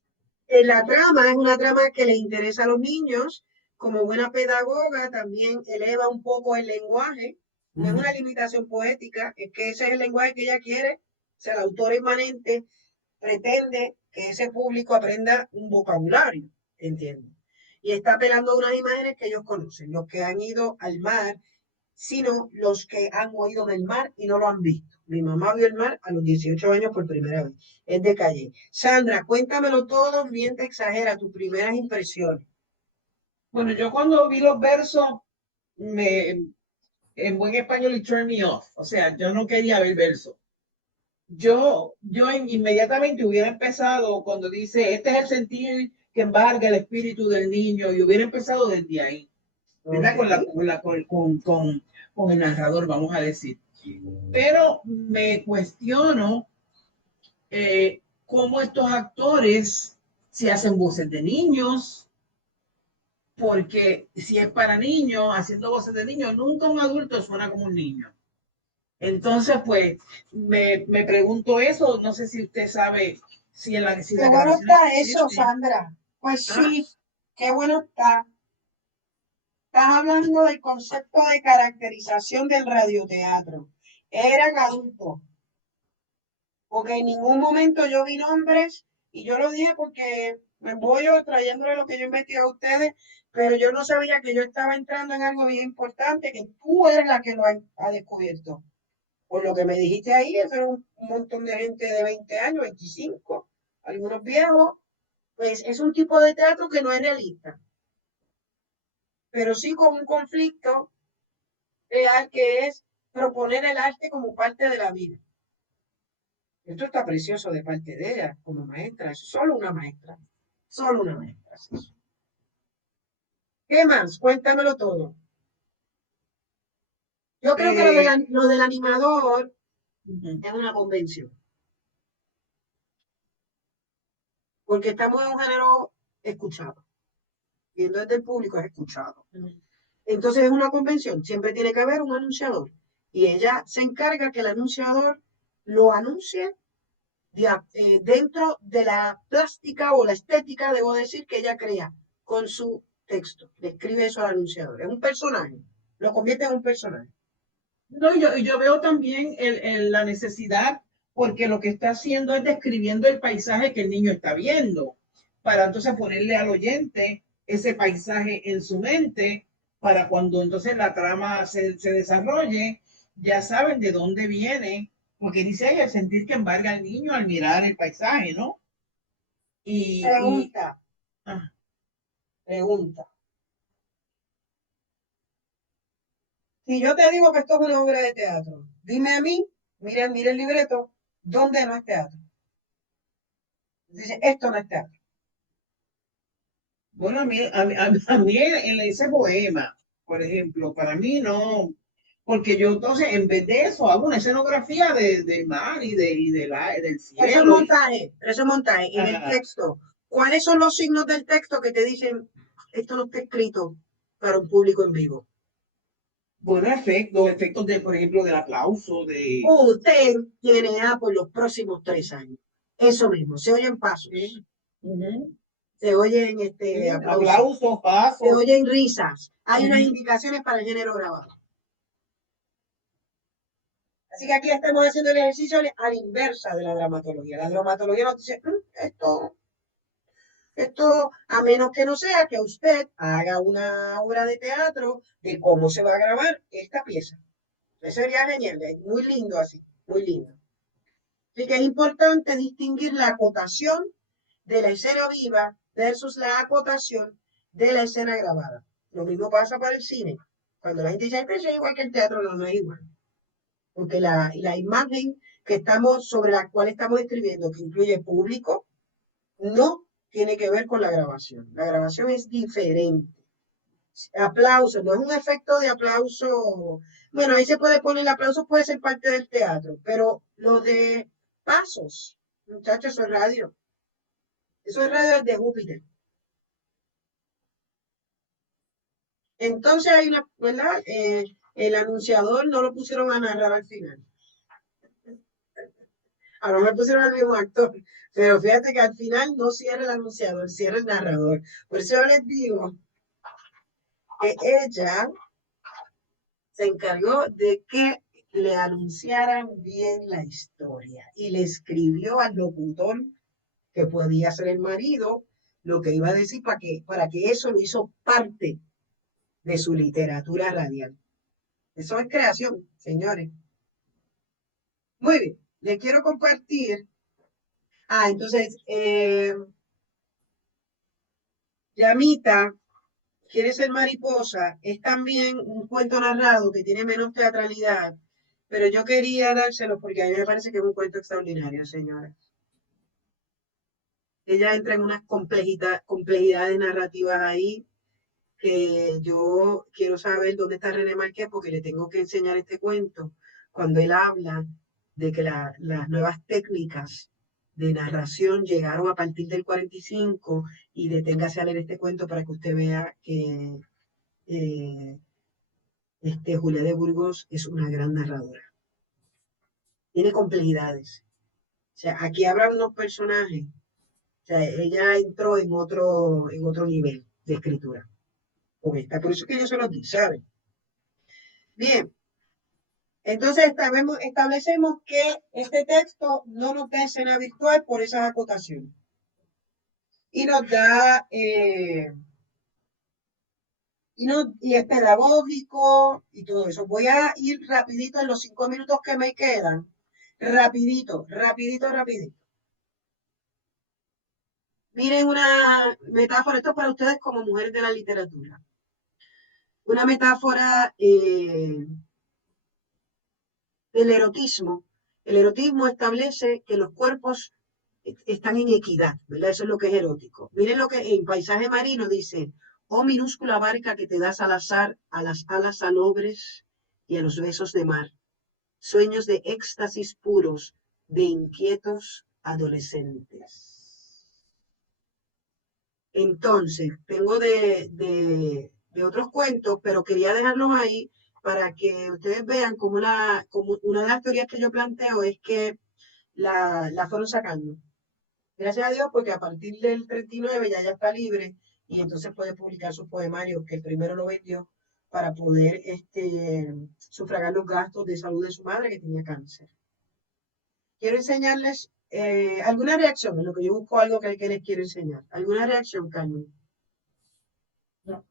La trama es una trama que le interesa a los niños. Como buena pedagoga, también eleva un poco el lenguaje. No es una limitación poética, es que ese es el lenguaje que ella quiere. O sea, la autora inmanente pretende que ese público aprenda un vocabulario, ¿entiendes? Y está apelando a unas imágenes que ellos conocen, los que han ido al mar, sino los que han oído del mar y no lo han visto. Mi mamá vio el mar a los 18 años por primera vez. Es de Calle. Sandra, cuéntamelo todo, miente, exagera, tus primeras impresiones. Bueno, yo cuando vi los versos, en buen español, it turned me off. O sea, yo no quería ver versos. Yo inmediatamente hubiera empezado cuando dice, este es el sentir que embarga el espíritu del niño, y hubiera empezado desde ahí, ¿verdad? Okay. Con el narrador, vamos a decir. Pero me cuestiono cómo estos actores se hacen voces de niños, porque si es para niños, haciendo voces de niños, nunca un adulto suena como un niño. Entonces, pues, me pregunto eso, no sé si usted sabe si en si Qué la bueno grabación está eso, existe. Sandra. Pues Ah, sí, qué bueno está. Estás hablando del concepto de caracterización del radioteatro. Eran adultos, porque en ningún momento yo vi nombres, y yo lo dije porque me voy trayéndole lo que yo investigué a ustedes, pero yo no sabía que yo estaba entrando en algo bien importante, que tú eres la que lo ha descubierto. Por lo que me dijiste ahí, eso era un montón de gente de 20 años, 25, algunos viejos, pues es un tipo de teatro que no es realista, pero sí con un conflicto real que es proponer el arte como parte de la vida. Esto está precioso de parte de ella como maestra, es solo una maestra, solo una maestra. Es eso. ¿Qué más? Cuéntamelo todo. Yo creo que eh, lo del animador uh-huh. es una convención, porque estamos en un género escuchado, viendo desde el público es escuchado. Entonces es una convención, siempre tiene que haber un anunciador y ella se encarga que el anunciador lo anuncie dentro de la plástica o la estética, debo decir, que ella crea con su texto. Le escribe eso al anunciador. Es un personaje, lo convierte en un personaje. No, yo veo también la necesidad, porque lo que está haciendo es describiendo el paisaje que el niño está viendo, para entonces ponerle al oyente ese paisaje en su mente, para cuando entonces la trama se desarrolle, ya saben de dónde viene, porque dice ahí el sentir que embarga al niño al mirar el paisaje, ¿no? Y Pregunta, ah, pregunta. Si yo te digo que esto es una obra de teatro, dime a mí, mira el libreto, ¿dónde no es teatro? Dice, esto no es teatro. Bueno, a mí en ese poema, por ejemplo, para mí no, porque yo entonces en vez de eso hago una escenografía del mar del Eso es cielo. montaje, eso es montaje. En el Ajá. texto, ¿cuáles son los signos del texto que te dicen, esto no está escrito para un público en vivo? Bueno, efectos de, por ejemplo, del aplauso, de Usted tiene A por los próximos 3 años. Eso mismo, se oyen pasos, sí, ujú, se oyen sí, aplausos, aplausos, se pasos. oyen risas. Hay unas Ujú. indicaciones para el género grabado. Así que aquí estamos haciendo el ejercicio a la inversa de la dramatología. La dramatología nos dice, esto, a menos que no sea que usted haga una obra de teatro de cómo se va a grabar esta pieza. Eso sería genial, es muy lindo así, muy lindo. Así que es importante distinguir la acotación de la escena viva versus la acotación de la escena grabada. Lo mismo pasa para el cine. Cuando la gente dice, pero eso es igual que el teatro, no, no es igual. Porque la imagen sobre la cual estamos escribiendo, que incluye público, no tiene que ver con la grabación. La grabación es diferente. Aplauso, no es un efecto de aplauso. Bueno, ahí se puede poner el aplauso, puede ser parte del teatro, pero lo de pasos, muchachos, eso es radio. Eso es radio desde Júpiter. Entonces hay una, ¿verdad? El anunciador no lo pusieron a narrar al final. A lo mejor pusieron al mismo actor, pero fíjate que al final no cierra el anunciador, cierra el narrador. Por eso yo les digo que ella se encargó de que le anunciaran bien la historia y le escribió al locutor que podía ser el marido lo que iba a decir para que eso lo hizo parte de su literatura radial. Eso es creación, señores. Muy bien, les quiero compartir. Entonces, Llamita quiere ser mariposa, es también un cuento narrado que tiene menos teatralidad, pero yo quería dárselo porque a mí me parece que es un cuento extraordinario, señora. Ella entra en unas complejidades narrativas ahí que yo quiero saber dónde está René Marqués porque le tengo que enseñar este cuento cuando él habla de que las nuevas técnicas de narración llegaron a partir del 45 y deténgase a leer este cuento para que usted vea que eh, Julia de Burgos es una gran narradora. Tiene complejidades. O sea, aquí habrá unos personajes. O sea, ella entró en otro nivel de escritura. Con esta. Por eso es que yo se lo di, ¿saben? Bien. Entonces establecemos que este texto no nos da escena virtual por esas acotaciones. Y nos da, y es pedagógico y todo eso. Voy a ir rapidito en los 5 minutos que me quedan. Rapidito, rapidito, rapidito. Miren una metáfora, esto es para ustedes como mujeres de la literatura. Una metáfora del erotismo. El erotismo establece que los cuerpos están en equidad, ¿verdad? Eso es lo que es erótico. Miren lo que en Paisaje Marino dice, oh minúscula barca que te das al azar a las alas salobres y a los besos de mar, sueños de éxtasis puros de inquietos adolescentes. Entonces, tengo de otros cuentos, pero quería dejarlos ahí para que ustedes vean como una de las teorías que yo planteo es que la fueron sacando. Gracias a Dios, porque a partir del 39 ya está libre y entonces puede publicar sus poemarios, que el primero lo vendió para poder sufragar los gastos de salud de su madre que tenía cáncer. Quiero enseñarles alguna reacción, en lo que yo busco algo que les quiero enseñar. ¿Alguna reacción, Carmen? No.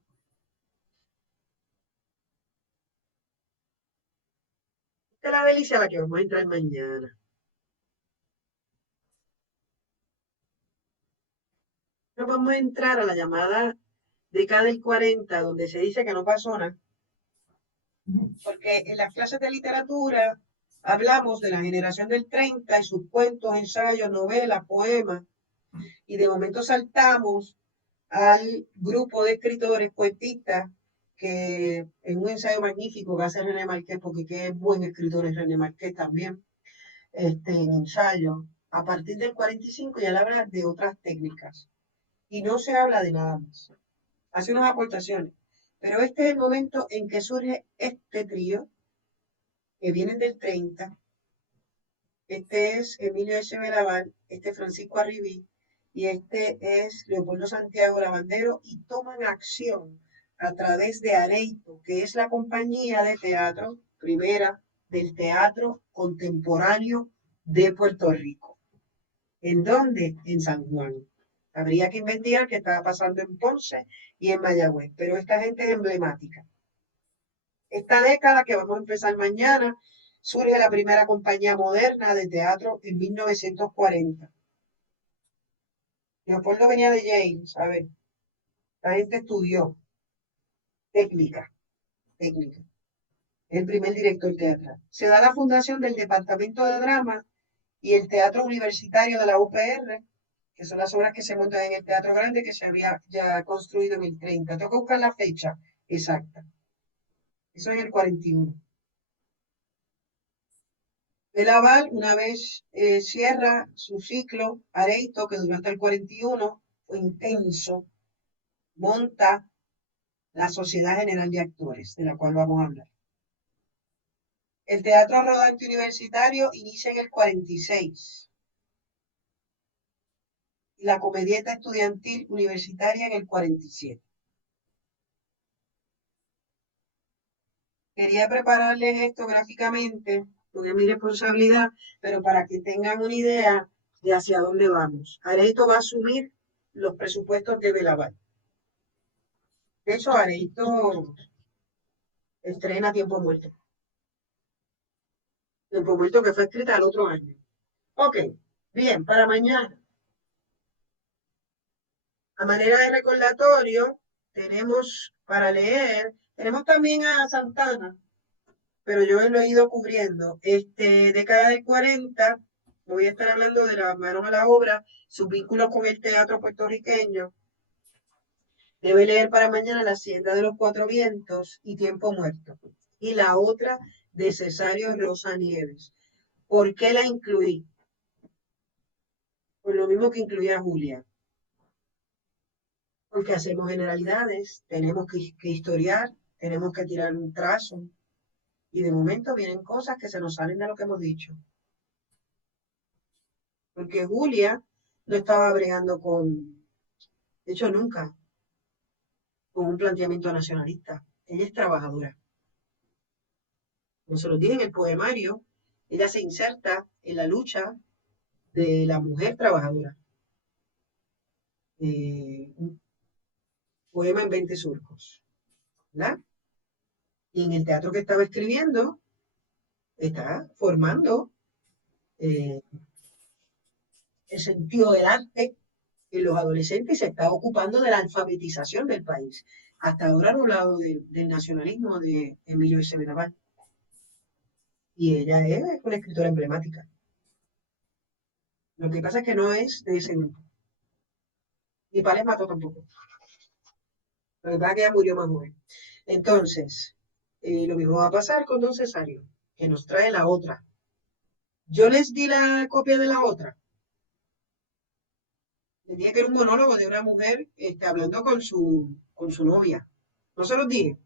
Esta es la delicia a la que vamos a entrar mañana. Nos vamos a entrar a la llamada década del 40, donde se dice que no pasó nada. Porque en las clases de literatura hablamos de la generación del 30 y sus cuentos, ensayos, novelas, poemas. Y de momento saltamos al grupo de escritores cuentistas, que es un ensayo magnífico que hace René Marqués, porque qué buen escritor es René Marqués también, en ensayo. A partir del 45 ya le habla de otras técnicas. Y no se habla de nada más. Hace unas aportaciones. Pero este es el momento en que surge este trío, que vienen del 30. Este es Emilio S. Belaval, este es Francisco Arribí, y este es Leopoldo Santiago Lavandero, y toman acción a través de Areito, que es la compañía de teatro primera del teatro contemporáneo de Puerto Rico. ¿En dónde? En San Juan. Habría que investigar qué estaba pasando en Ponce y en Mayagüez, pero esta gente es emblemática. Esta década que vamos a empezar mañana, surge la primera compañía moderna de teatro en 1940. Leopoldo venía de James, a ver, la gente estudió técnica. El primer director teatral. Se da la fundación del Departamento de Drama y el Teatro Universitario de la UPR, que son las obras que se montan en el Teatro Grande, que se había ya construido en el 30. Tengo que buscar la fecha exacta. Eso es el 41. Belaval, una vez cierra su ciclo, Areito, que duró hasta el 41, fue intenso, monta la Sociedad General de Actores, de la cual vamos a hablar. El Teatro Rodante Universitario inicia en el 46. Y la Comedieta Estudiantil Universitaria en el 47. Quería prepararles esto gráficamente, porque es mi responsabilidad, pero para que tengan una idea de hacia dónde vamos. Areito va a asumir los presupuestos de Belaval. De hecho, Areito estrena Tiempo Muerto. Tiempo Muerto, que fue escrita el otro año. Ok, bien, para mañana. A manera de recordatorio, tenemos para leer, tenemos también a Santana, pero yo lo he ido cubriendo. Década del 40, voy a estar hablando de las manos a la obra, sus vínculos con el teatro puertorriqueño. Debe leer para mañana La Hacienda de los Cuatro Vientos y Tiempo Muerto. Y la otra de Cesario Rosa Nieves. ¿Por qué la incluí? Pues lo mismo que incluía a Julia. Porque hacemos generalidades, tenemos que historiar, tenemos que tirar un trazo. Y de momento vienen cosas que se nos salen de lo que hemos dicho. Porque Julia no estaba bregando de hecho nunca, con un planteamiento nacionalista. Ella es trabajadora. Como se los dije en el poemario, ella se inserta en la lucha de la mujer trabajadora. Un poema en 20 surcos, ¿verdad? Y en el teatro que estaba escribiendo, está formando el sentido del arte en los adolescentes y se está ocupando de la alfabetización del país. Hasta ahora no he hablado del nacionalismo de Emilio S. Belaval. Y ella es una escritora emblemática. Lo que pasa es que no es de ese grupo. Ni Pales Mató tampoco. Lo que pasa es que ella murió más joven. Entonces, lo mismo va a pasar con Don Cesario, que nos trae la otra. Yo les di la copia de la otra. Les dije que era un monólogo de una mujer hablando con su novia. No se los dije.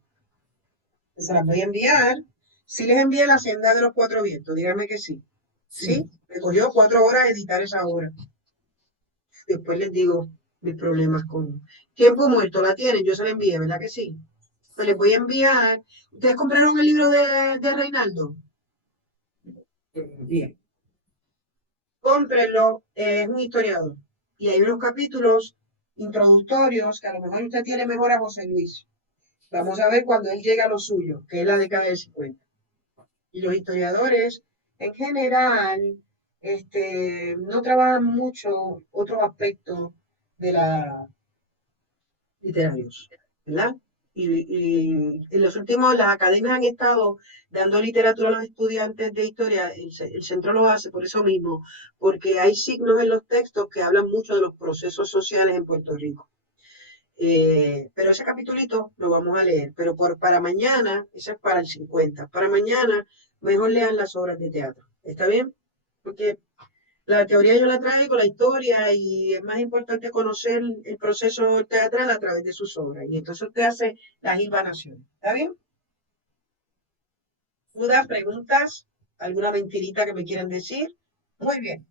Se las voy a enviar. Sí les envié La Hacienda de los Cuatro Vientos. Díganme que sí. ¿Sí? Me cogió 4 horas editar esa obra. Después les digo mis problemas con Tiempo Muerto. La tienen, yo se la envié, ¿verdad que sí? Pues les voy a enviar. ¿Ustedes compraron el libro de Reinaldo? Bien. Cómprenlo, es un historiador. Y hay unos capítulos introductorios que a lo mejor usted tiene mejor a José Luis. Vamos a ver cuando él llega a lo suyo, que es la década del 50. Y los historiadores, en general, no trabajan mucho otros aspectos de la literarios, ¿verdad? Y en los últimos, las academias han estado dando literatura a los estudiantes de historia, el centro lo hace por eso mismo, porque hay signos en los textos que hablan mucho de los procesos sociales en Puerto Rico. Pero ese capitulito lo vamos a leer, pero para mañana, ese es para el 50, para mañana mejor lean las obras de teatro, ¿está bien? Porque la teoría yo la traigo, la historia, y es más importante conocer el proceso teatral a través de sus obras. Y entonces usted hace las hilvanaciones. ¿Está bien? ¿Dudas, preguntas? ¿Alguna mentirita que me quieran decir? Muy bien.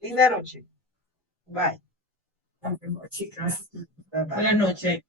Linda noche. Bye. Nos vemos, chicas. Bye, bye. Buenas noches.